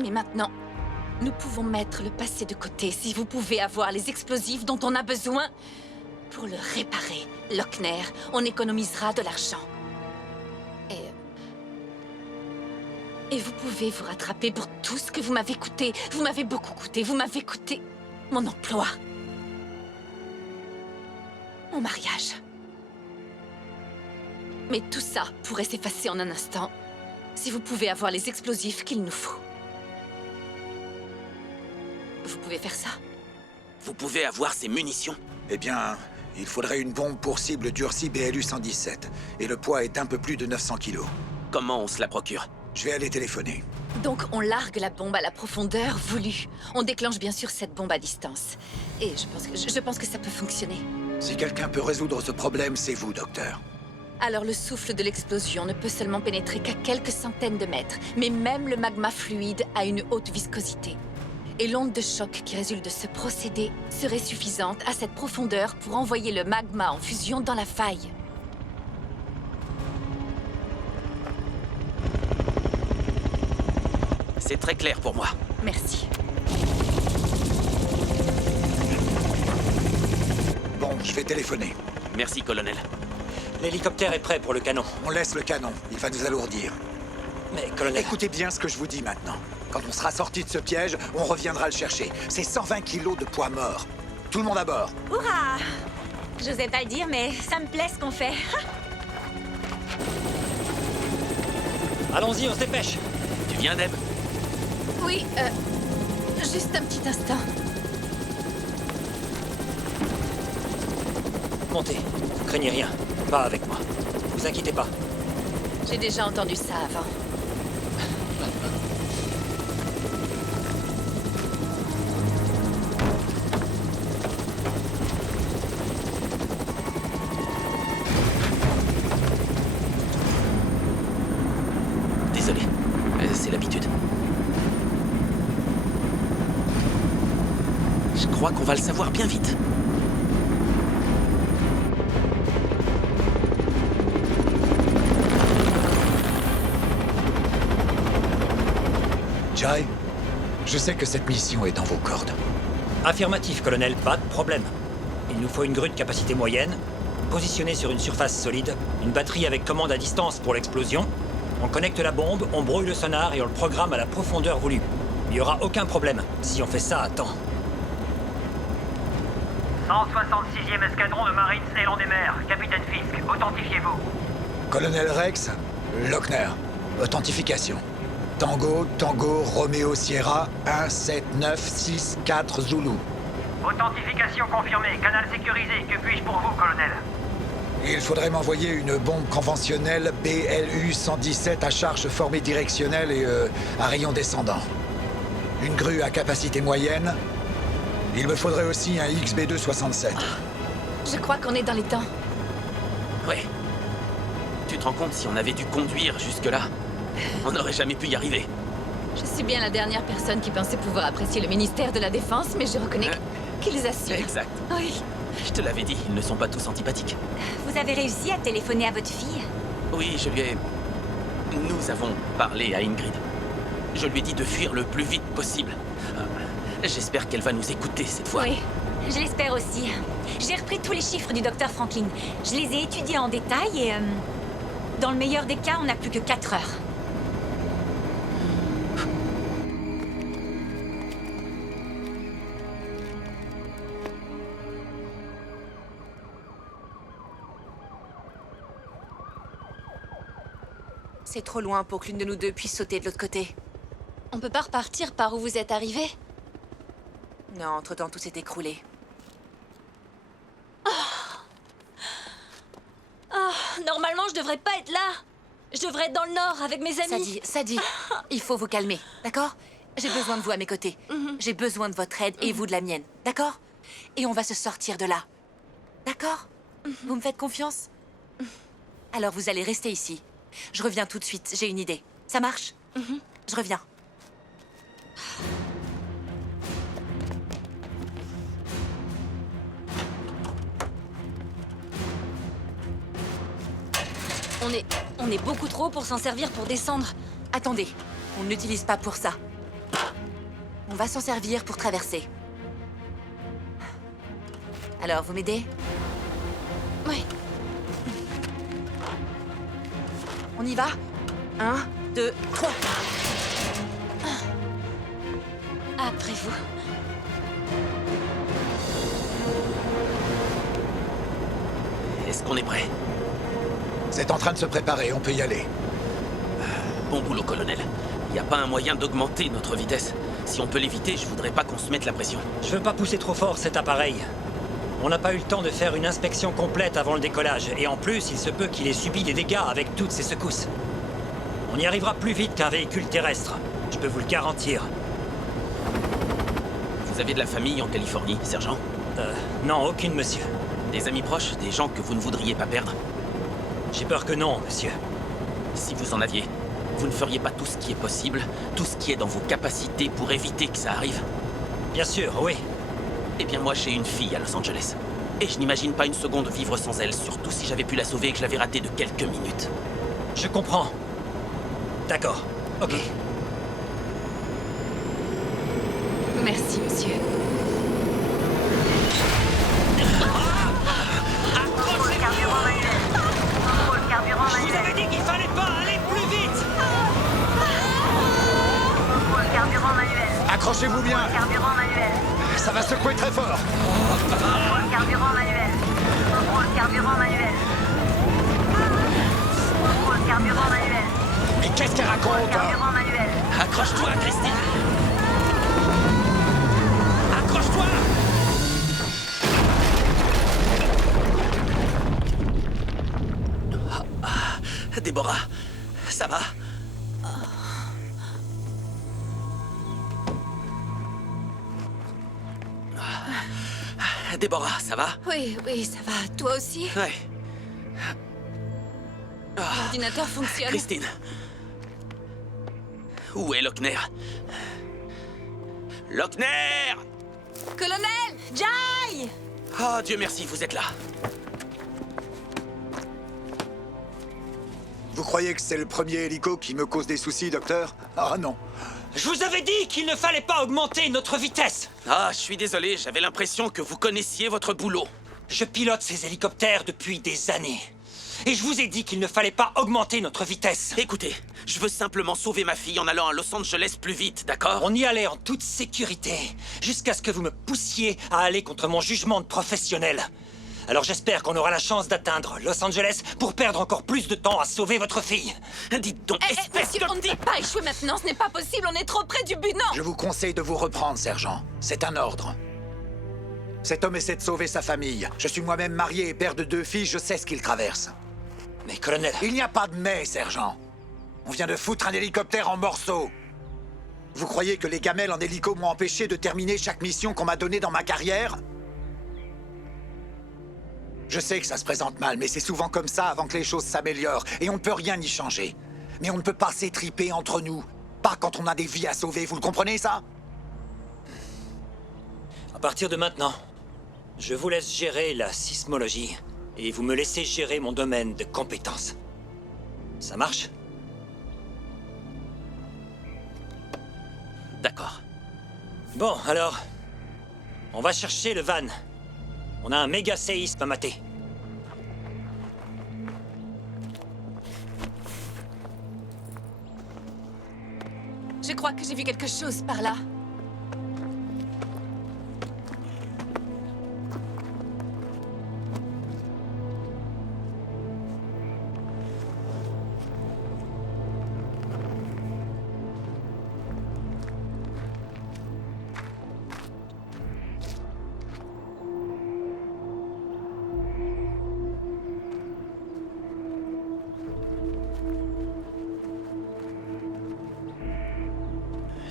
Mais maintenant, nous pouvons mettre le passé de côté si vous pouvez avoir les explosifs dont on a besoin. Pour le réparer, Lochner, on économisera de l'argent. Et vous pouvez vous rattraper pour tout ce que vous m'avez coûté. Vous m'avez beaucoup coûté, vous m'avez coûté mon emploi. Mon mariage. Mais tout ça pourrait s'effacer en un instant si vous pouvez avoir les explosifs qu'il nous faut. Vous pouvez faire ça? Vous pouvez avoir ces munitions? Eh bien, il faudrait une bombe pour cible durcie BLU-117. Et le poids est un peu plus de 900 kilos. Comment on se la procure? Je vais aller téléphoner. Donc on largue la bombe à la profondeur voulue. On déclenche bien sûr cette bombe à distance. Et je pense que ça peut fonctionner. Si quelqu'un peut résoudre ce problème, c'est vous, docteur. Alors le souffle de l'explosion ne peut seulement pénétrer qu'à quelques centaines de mètres. Mais même le magma fluide a une haute viscosité. Et l'onde de choc qui résulte de ce procédé serait suffisante à cette profondeur pour envoyer le magma en fusion dans la faille. C'est très clair pour moi. Merci. Bon, je vais téléphoner. Merci, colonel. L'hélicoptère est prêt pour le canon. On laisse le canon, il va nous alourdir. Mais, colonel... Écoutez bien ce que je vous dis maintenant. Quand on sera sorti de ce piège, on reviendra le chercher. C'est 120 kilos de poids mort. Tout le monde à bord. Hurrah! J'osais pas le dire, mais ça me plaît ce qu'on fait. Allons-y, on se dépêche. Tu viens, Deb? Oui, juste un petit instant. Montez. Craignez rien. Pas avec moi. Vous inquiétez pas. J'ai déjà entendu ça avant. Désolé. C'est l'habitude. Je crois qu'on va le savoir bien vite. Jai, je sais que cette mission est dans vos cordes. Affirmatif, colonel, pas de problème. Il nous faut une grue de capacité moyenne, positionnée sur une surface solide, une batterie avec commande à distance pour l'explosion. On connecte la bombe, on brouille le sonar et on le programme à la profondeur voulue. Il n'y aura aucun problème si on fait ça à temps. 166e escadron de Marines Élan des mers. Capitaine Fisk, authentifiez-vous. Colonel Rex, Lochner, authentification. Tango, Tango, Roméo, Sierra, 17964 Zulu. Authentification confirmée. Canal sécurisé. Que puis-je pour vous, colonel? Il faudrait m'envoyer une bombe conventionnelle BLU-117 à charge formée directionnelle et à rayon descendant. Une grue à capacité moyenne. Il me faudrait aussi un XB2-67. Je crois qu'on est dans les temps. Ouais. Tu te rends compte, si on avait dû conduire jusque-là, on n'aurait jamais pu y arriver. Je suis bien la dernière personne qui pensait pouvoir apprécier le ministère de la Défense, mais je reconnais qu'ils assurent. Exact. Oui. Je te l'avais dit, ils ne sont pas tous antipathiques. Vous avez réussi à téléphoner à votre fille? Oui, je lui ai... Nous avons parlé à Ingrid. Je lui ai dit de fuir le plus vite possible. J'espère qu'elle va nous écouter cette fois. Oui, je l'espère aussi. J'ai repris tous les chiffres du docteur Franklin. Je les ai étudiés en détail et... dans le meilleur des cas, on n'a plus que 4 heures. C'est trop loin pour que l'une de nous deux puisse sauter de l'autre côté. On peut pas repartir par où vous êtes arrivés? Non, entre-temps, tout s'est écroulé. Normalement, je devrais pas être là. Je devrais être dans le nord avec mes amis. Sadie, il faut vous calmer, d'accord? J'ai besoin de vous à mes côtés. J'ai besoin de votre aide et vous de la mienne, d'accord? Et on va se sortir de là. D'accord? Vous me faites confiance? Alors vous allez rester ici. Je reviens tout de suite, j'ai une idée. Ça marche? Je reviens. On est beaucoup trop pour s'en servir pour descendre. Attendez, on ne l'utilise pas pour ça. On va s'en servir pour traverser. Alors, vous m'aidez? Oui. On y va? 1, 2, 3. Après vous. Est-ce qu'on est prêt? C'est en train de se préparer, on peut y aller. Bon boulot, colonel. Il n'y a pas un moyen d'augmenter notre vitesse. Si on peut l'éviter, je voudrais pas qu'on se mette la pression. Je veux pas pousser trop fort cet appareil. On n'a pas eu le temps de faire une inspection complète avant le décollage. Et en plus, il se peut qu'il ait subi des dégâts avec toutes ces secousses. On y arrivera plus vite qu'un véhicule terrestre. Je peux vous le garantir. Vous avez de la famille en Californie, sergent? Non, aucune, monsieur. Des amis proches? Des gens que vous ne voudriez pas perdre? J'ai peur que non, monsieur. Si vous en aviez, vous ne feriez pas tout ce qui est possible, tout ce qui est dans vos capacités pour éviter que ça arrive? Bien sûr, oui. Eh bien moi, j'ai une fille à Los Angeles. Et je n'imagine pas une seconde vivre sans elle, surtout si j'avais pu la sauver et que je l'avais ratée de quelques minutes. Je comprends. D'accord. Ok. Merci, monsieur. Je vous avais dit qu'il fallait pas aller plus vite! mort. Contrôle carburant manuel. Contrôle carburant manuel. Contrôle carburant manuel. Mais qu'est-ce qu'elle raconte? Carburant manuel. Accroche-toi, Christine. Accroche-toi. Déborah, ça va? Déborah, ça va? Oui, oui, ça va. Toi aussi? Ouais. L'ordinateur fonctionne. Christine. Où est Lochner? Lochner! Colonel! Jai! Oh, Dieu merci, vous êtes là. Vous croyez que c'est le premier hélico qui me cause des soucis, docteur? Ah non. Je vous avais dit qu'il ne fallait pas augmenter notre vitesse. Ah, je suis désolé, j'avais l'impression que vous connaissiez votre boulot. Je pilote ces hélicoptères depuis des années. Et je vous ai dit qu'il ne fallait pas augmenter notre vitesse. Écoutez, je veux simplement sauver ma fille en allant à Los Angeles plus vite, d'accord? On y allait en toute sécurité, jusqu'à ce que vous me poussiez à aller contre mon jugement de professionnel. Alors j'espère qu'on aura la chance d'atteindre Los Angeles pour perdre encore plus de temps à sauver votre fille. Dites donc, espèce Monsieur, on ne peut pas échouer maintenant, ce n'est pas possible, on est trop près du but, non! Je vous conseille de vous reprendre, sergent. C'est un ordre. Cet homme essaie de sauver sa famille. Je suis moi-même marié et père de 2 filles, je sais ce qu'il traverse. Mais colonel... Il n'y a pas de mais, sergent. On vient de foutre un hélicoptère en morceaux. Vous croyez que les gamelles en hélico m'ont empêché de terminer chaque mission qu'on m'a donnée dans ma carrière? Je sais que ça se présente mal, mais c'est souvent comme ça avant que les choses s'améliorent, et on ne peut rien y changer. Mais on ne peut pas s'étriper entre nous. Pas quand on a des vies à sauver, vous le comprenez, ça? À partir de maintenant, je vous laisse gérer la sismologie, et vous me laissez gérer mon domaine de compétences. Ça marche? D'accord. Bon, alors... on va chercher le van. On a un méga séisme à mater. Je crois que j'ai vu quelque chose par là.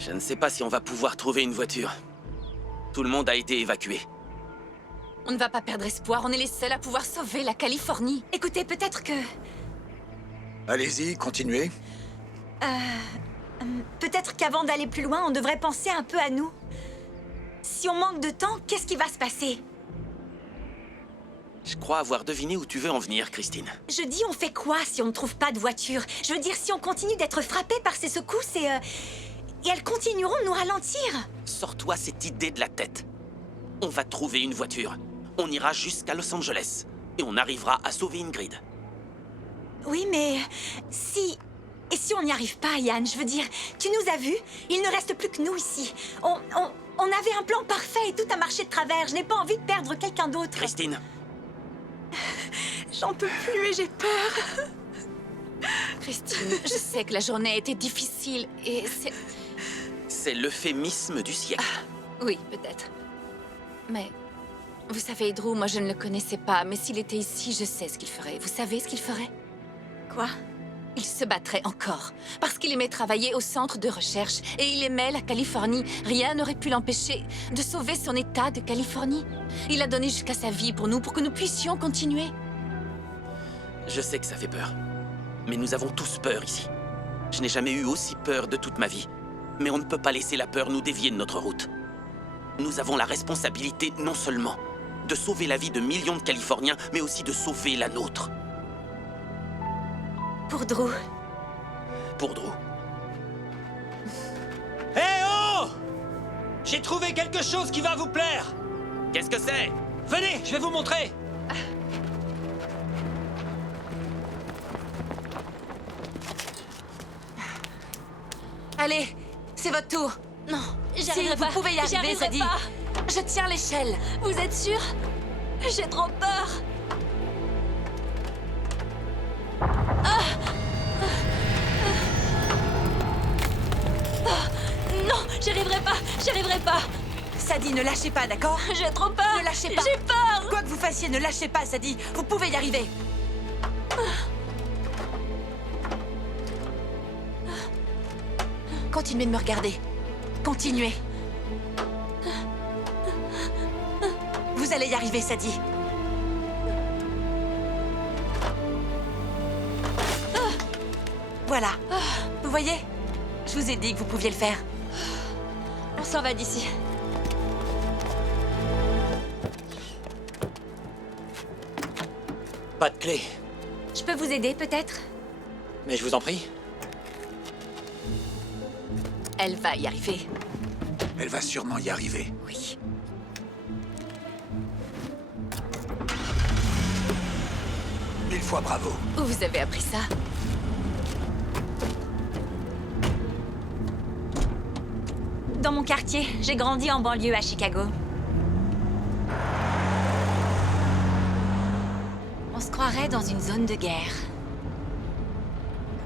Je ne sais pas si on va pouvoir trouver une voiture. Tout le monde a été évacué. On ne va pas perdre espoir, on est les seuls à pouvoir sauver la Californie. Écoutez, peut-être que... Allez-y, continuez. Peut-être qu'avant d'aller plus loin, on devrait penser un peu à nous. Si on manque de temps, qu'est-ce qui va se passer? Je crois avoir deviné où tu veux en venir, Christine. Je dis, on fait quoi si on ne trouve pas de voiture? Je veux dire, si on continue d'être frappé par ces secousses et elles continueront de nous ralentir. Sors-toi cette idée de la tête. On va trouver une voiture. On ira jusqu'à Los Angeles. Et on arrivera à sauver Ingrid. Oui, mais si... Et si on n'y arrive pas, Yann? Je veux dire, tu nous as vus. Il ne reste plus que nous ici. On avait un plan parfait et tout a marché de travers. Je n'ai pas envie de perdre quelqu'un d'autre. Christine. J'en peux plus et j'ai peur. Christine, je sais que la journée a été difficile et c'est... C'est l'euphémisme du siècle. Oui, peut-être. Mais... Vous savez, Drew, moi je ne le connaissais pas, mais s'il était ici, je sais ce qu'il ferait. Vous savez ce qu'il ferait? Quoi? Il se battrait encore, parce qu'il aimait travailler au centre de recherche, et il aimait la Californie. Rien n'aurait pu l'empêcher de sauver son état de Californie. Il a donné jusqu'à sa vie pour nous, pour que nous puissions continuer. Je sais que ça fait peur. Mais nous avons tous peur ici. Je n'ai jamais eu aussi peur de toute ma vie. Mais on ne peut pas laisser la peur nous dévier de notre route. Nous avons la responsabilité non seulement de sauver la vie de millions de Californiens, mais aussi de sauver la nôtre. Pour Drew. Pour Drew. Hé oh! J'ai trouvé quelque chose qui va vous plaire. Qu'est-ce que c'est? Venez, je vais vous montrer. Allez, c'est votre tour. Non, Si, vous pouvez y arriver, j'arriverai Sadie. pas. Je tiens l'échelle. Vous êtes sûr? J'ai trop peur. Non, j'y arriverai pas. Sadie, ne lâchez pas, d'accord? J'ai trop peur. Ne lâchez pas. J'ai peur. Quoi que vous fassiez, ne lâchez pas, Sadie. Vous pouvez y arriver. Continuez de me regarder. Continuez. Vous allez y arriver, Sadie. Voilà. Vous voyez? Je vous ai dit que vous pouviez le faire. On s'en va d'ici. Pas de clé. Je peux vous aider, peut-être? Mais je vous en prie. Elle va y arriver. Elle va sûrement y arriver. Oui. Mille fois bravo. Où vous avez appris ça? Dans mon quartier, j'ai grandi en banlieue à Chicago. On se croirait dans une zone de guerre.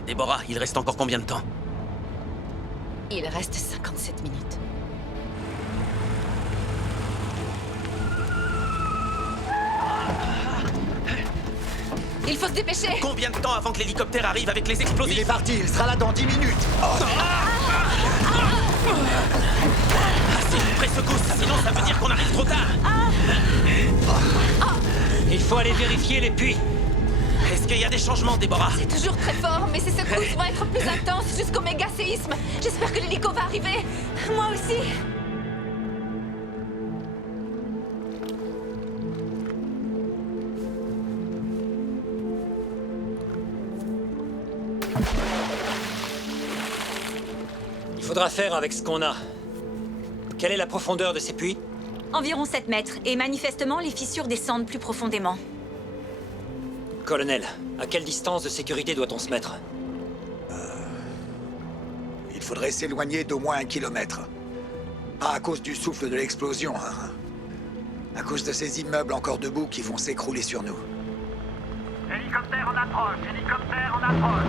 Déborah, il reste encore combien de temps? Il reste 57 minutes. Il faut se dépêcher! Combien de temps avant que l'hélicoptère arrive avec les explosifs? Il est parti, il sera là dans 10 minutes. C'est une pré-secousse, sinon ça veut dire qu'on arrive trop tard. Il faut aller vérifier les puits. Est-ce qu'il y a des changements, Déborah? C'est toujours très fort, mais ces secousses vont être plus intenses jusqu'au méga-séisme. J'espère que l'hélico va arriver. Moi aussi. Il faudra faire avec ce qu'on a. Quelle est la profondeur de ces puits? Environ 7 mètres, et manifestement, les fissures descendent plus profondément. Colonel, à quelle distance de sécurité doit-on se mettre? Il faudrait s'éloigner d'au moins 1 kilomètre. Pas à cause du souffle de l'explosion, hein. À cause de ces immeubles encore debout qui vont s'écrouler sur nous. Hélicoptère en approche, hélicoptère en approche.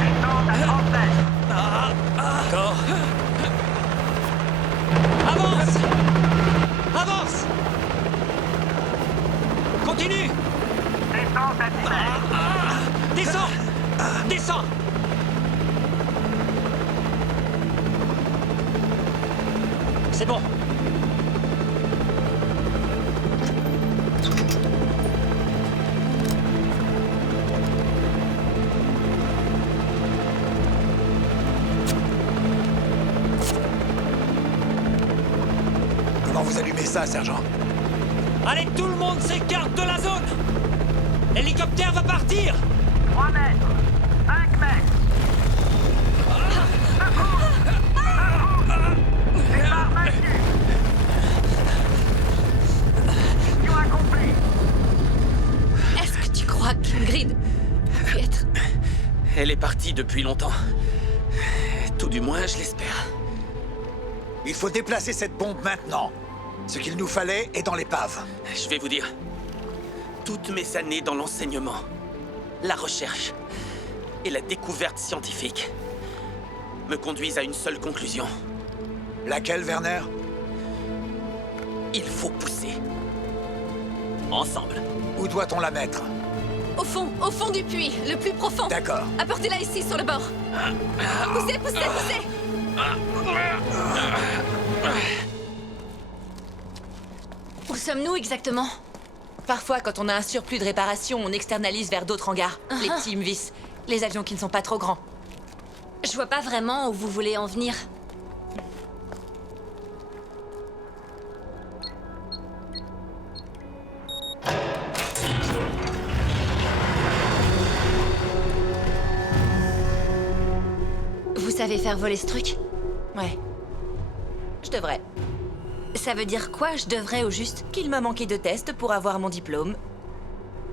Descente à 30 mètres. D'accord. Avance! Avance! Continue! Descente à 10 mètres. Descends! Descends! C'est bon. Comment vous allumez ça, sergent? Allez, tout le monde s'écarte de la zone! L'hélicoptère va partir! 3 mètres. 5 mètres. Départ maintenu. Mission accomplie. Est-ce que tu crois qu'Ingrid peut être... Elle est partie depuis longtemps. Tout du moins, je l'espère. Il faut déplacer cette bombe maintenant. Ce qu'il nous fallait est dans l'épave. Je vais vous dire. Toutes mes années dans l'enseignement, la recherche et la découverte scientifique me conduisent à une seule conclusion. Laquelle, Werner? Il faut pousser. Ensemble. Où doit-on la mettre? Au fond du puits, le plus profond. D'accord. Apportez-la ici, sur le bord. Poussez, poussez, poussez. Où sommes-nous exactement? Parfois, quand on a un surplus de réparation, on externalise vers d'autres hangars. Les petits MVIS. Les avions qui ne sont pas trop grands. Je vois pas vraiment où vous voulez en venir. Vous savez faire voler ce truc? Ouais. Je devrais. Ça veut dire quoi, je devrais au juste? Qu'il m'a manqué de tests pour avoir mon diplôme.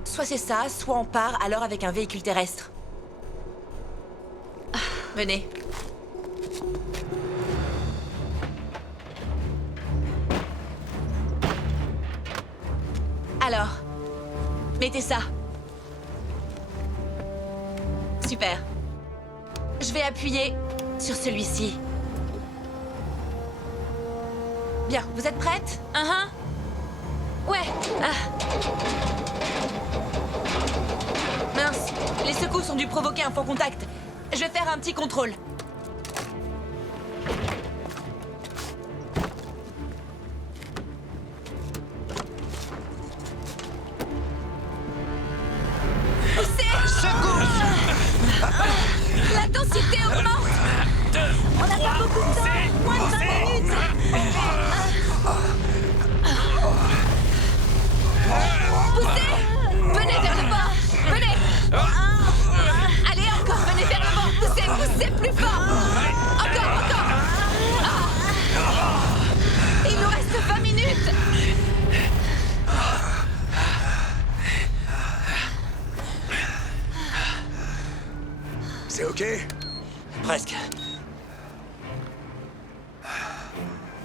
Soit c'est ça, soit on part alors avec un véhicule terrestre. Venez. Alors, mettez ça. Super. Je vais appuyer sur celui-ci. Bien, vous êtes prête? Ouais. Mince, les secousses ont dû provoquer un faux contact. Je vais faire un petit contrôle. La densité augmente. On n'a pas beaucoup de temps. Moins de 5 minutes. Poussez. Venez vers le bord. Venez. Allez, encore, venez vers le bord. Poussez plus fort. Encore. Il nous reste 20 minutes. C'est ok? Presque.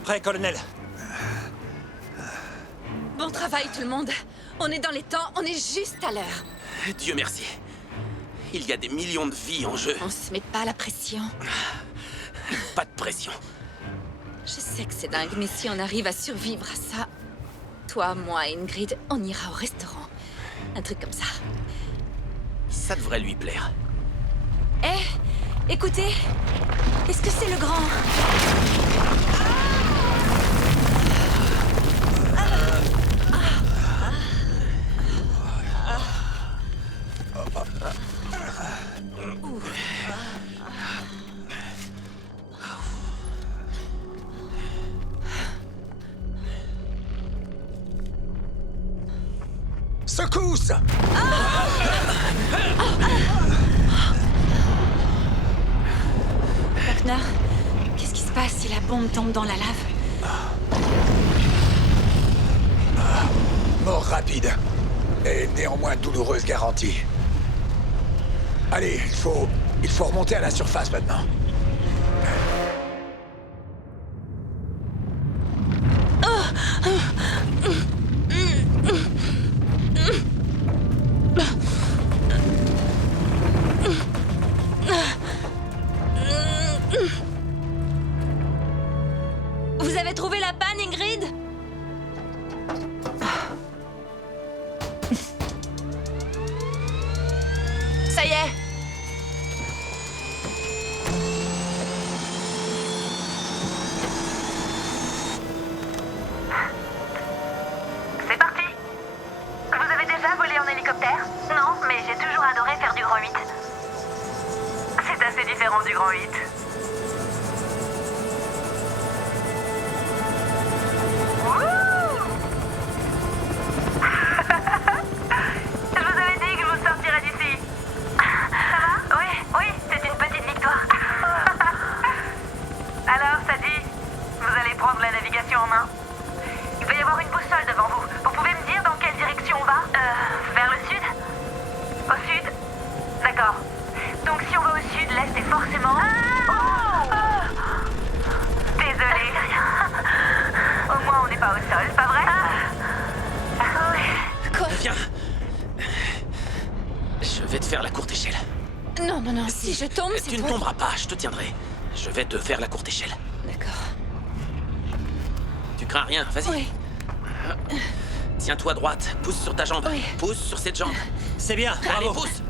Prêt, colonel? Bon travail, tout le monde. On est dans les temps, on est juste à l'heure. Dieu merci. Il y a des millions de vies en jeu. On se met pas la pression. Pas de pression. Je sais que c'est dingue, mais si on arrive à survivre à ça... Toi, moi et Ingrid, on ira au restaurant. Un truc comme ça. Ça devrait lui plaire. Écoutez, est-ce que c'est le grand? Secousse! Lochner, qu'est-ce qui se passe si la bombe tombe dans la lave? Mort rapide. Et néanmoins douloureuse garantie. Allez, il faut remonter à la surface maintenant. Vous avez trouvé la panne, Ingrid? Ça y est. C'est parti. Vous avez déjà volé en hélicoptère? Non, mais j'ai toujours adoré faire du Grand 8. C'est assez différent du Grand 8. Je vous avais dit que je vous sortirais d'ici. Ça va? Oui, c'est une petite victoire. Alors, ça dit, vous allez prendre la navigation en main. Il va y avoir une boussole devant vous. Vous pouvez me dire dans quelle direction on va? Vers le sud? Au sud? D'accord. Donc si on va au sud, l'est est forcément... Désolée. Au moins on n'est pas au sol, pas vrai? Quoi? Viens. Je vais te faire la courte échelle. Non, si je tombe, c'est Tu ne toi. tomberas pas, je te tiendrai. Je vais te faire la courte échelle. D'accord. Tu crains rien, vas-y. Oui. Tiens-toi droite, pousse sur ta jambe. Oui. Pousse sur cette jambe. C'est bien, Allez, bravo. pousse.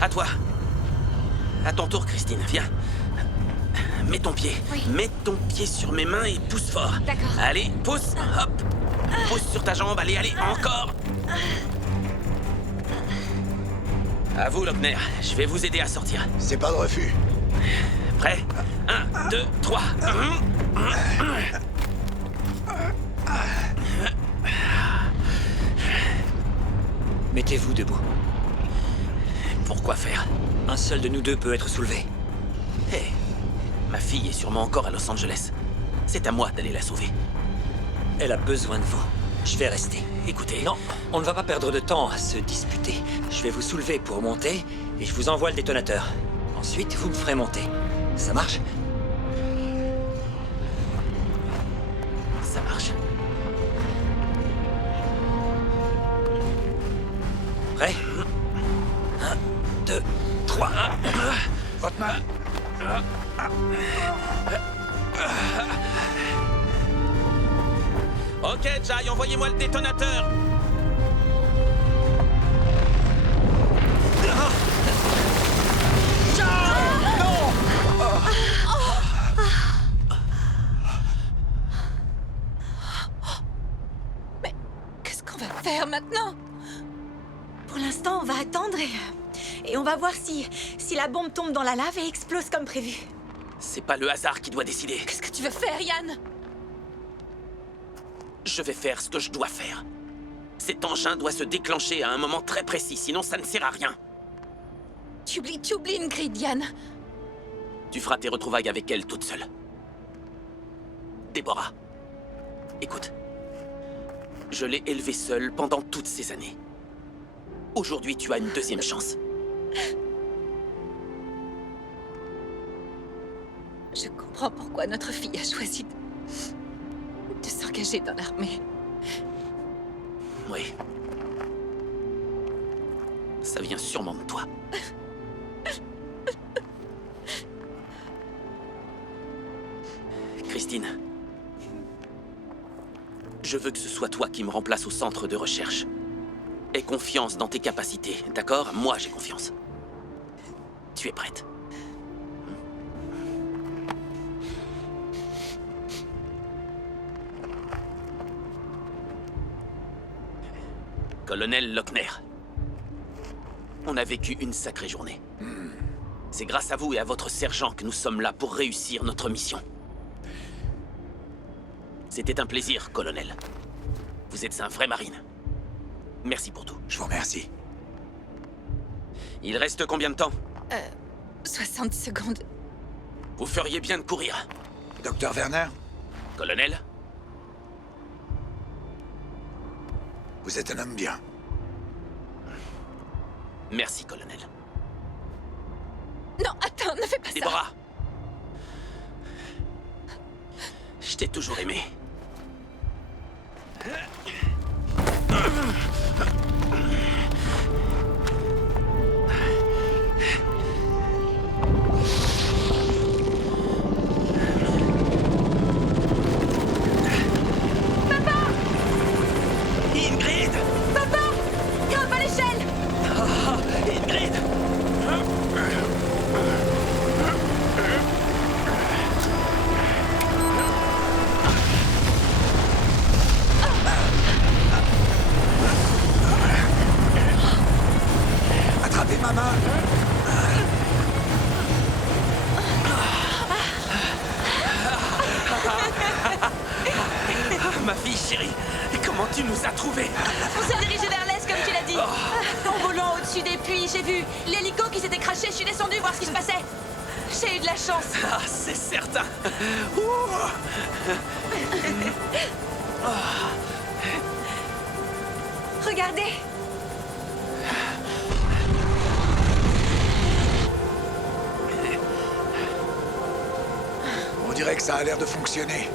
À toi. À ton tour, Christine, viens. Mets ton pied. Oui. Mets ton pied sur mes mains et pousse fort. D'accord. Allez, pousse. Hop. Pousse sur ta jambe. Allez, encore. À vous, Lochner. Je vais vous aider à sortir. C'est pas de refus. Prêt? 1, 2, 3. Mettez-vous debout. Pourquoi faire? Un seul de nous deux peut être soulevé. Hé, ma fille est sûrement encore à Los Angeles. C'est à moi d'aller la sauver. Elle a besoin de vous. Je vais rester. écoutez... Non, on ne va pas perdre de temps à se disputer. Je vais vous soulever pour monter, et je vous envoie le détonateur. Ensuite, vous me ferez monter. Ça marche? Ça marche. Prêt? 1, 2, 3. Votre main. Ok, Jai, envoyez-moi le détonateur. Mais qu'est-ce qu'on va faire maintenant? Pour l'instant, on va attendre et on va voir si la bombe tombe dans la lave et explose comme prévu. C'est pas le hasard qui doit décider. Qu'est-ce que tu veux faire, Yann? Je vais faire ce que je dois faire. Cet engin doit se déclencher à un moment très précis, sinon ça ne sert à rien. Tu oublies Ingrid, Yann. Tu feras tes retrouvailles avec elle toute seule. Déborah, écoute. Je l'ai élevée seule pendant toutes ces années. Aujourd'hui, tu as une deuxième chance. Je comprends pourquoi notre fille a choisi de s'engager dans l'armée. Oui. Ça vient sûrement de toi. Christine. Je veux que ce soit toi qui me remplace au centre de recherche. Aie confiance dans tes capacités, d'accord? Moi, j'ai confiance. Tu es prête? Colonel Lochner. On a vécu une sacrée journée. C'est grâce à vous et à votre sergent que nous sommes là pour réussir notre mission. C'était un plaisir, colonel. Vous êtes un vrai marine. Merci pour tout. Je vous remercie. Il reste combien de temps? 60 secondes. Vous feriez bien de courir. Docteur Werner, Colonel? vous êtes un homme bien. Merci, colonel. Non, attends, ne fais pas ça. Déborah! Je t'ai toujours aimé. Ingrid! Papa! Grimpe à l'échelle! Ah, Ingrid! Attrapez ma main. Ma fille chérie, comment tu nous as trouvés? On s'est dirigé vers l'est, comme tu l'as dit. En volant au-dessus des puits, j'ai vu l'hélico qui s'était craché. Je suis descendu voir ce qui se passait. J'ai eu de la chance. Ah, c'est certain. Ouh. Regardez! On dirait que ça a l'air de fonctionner.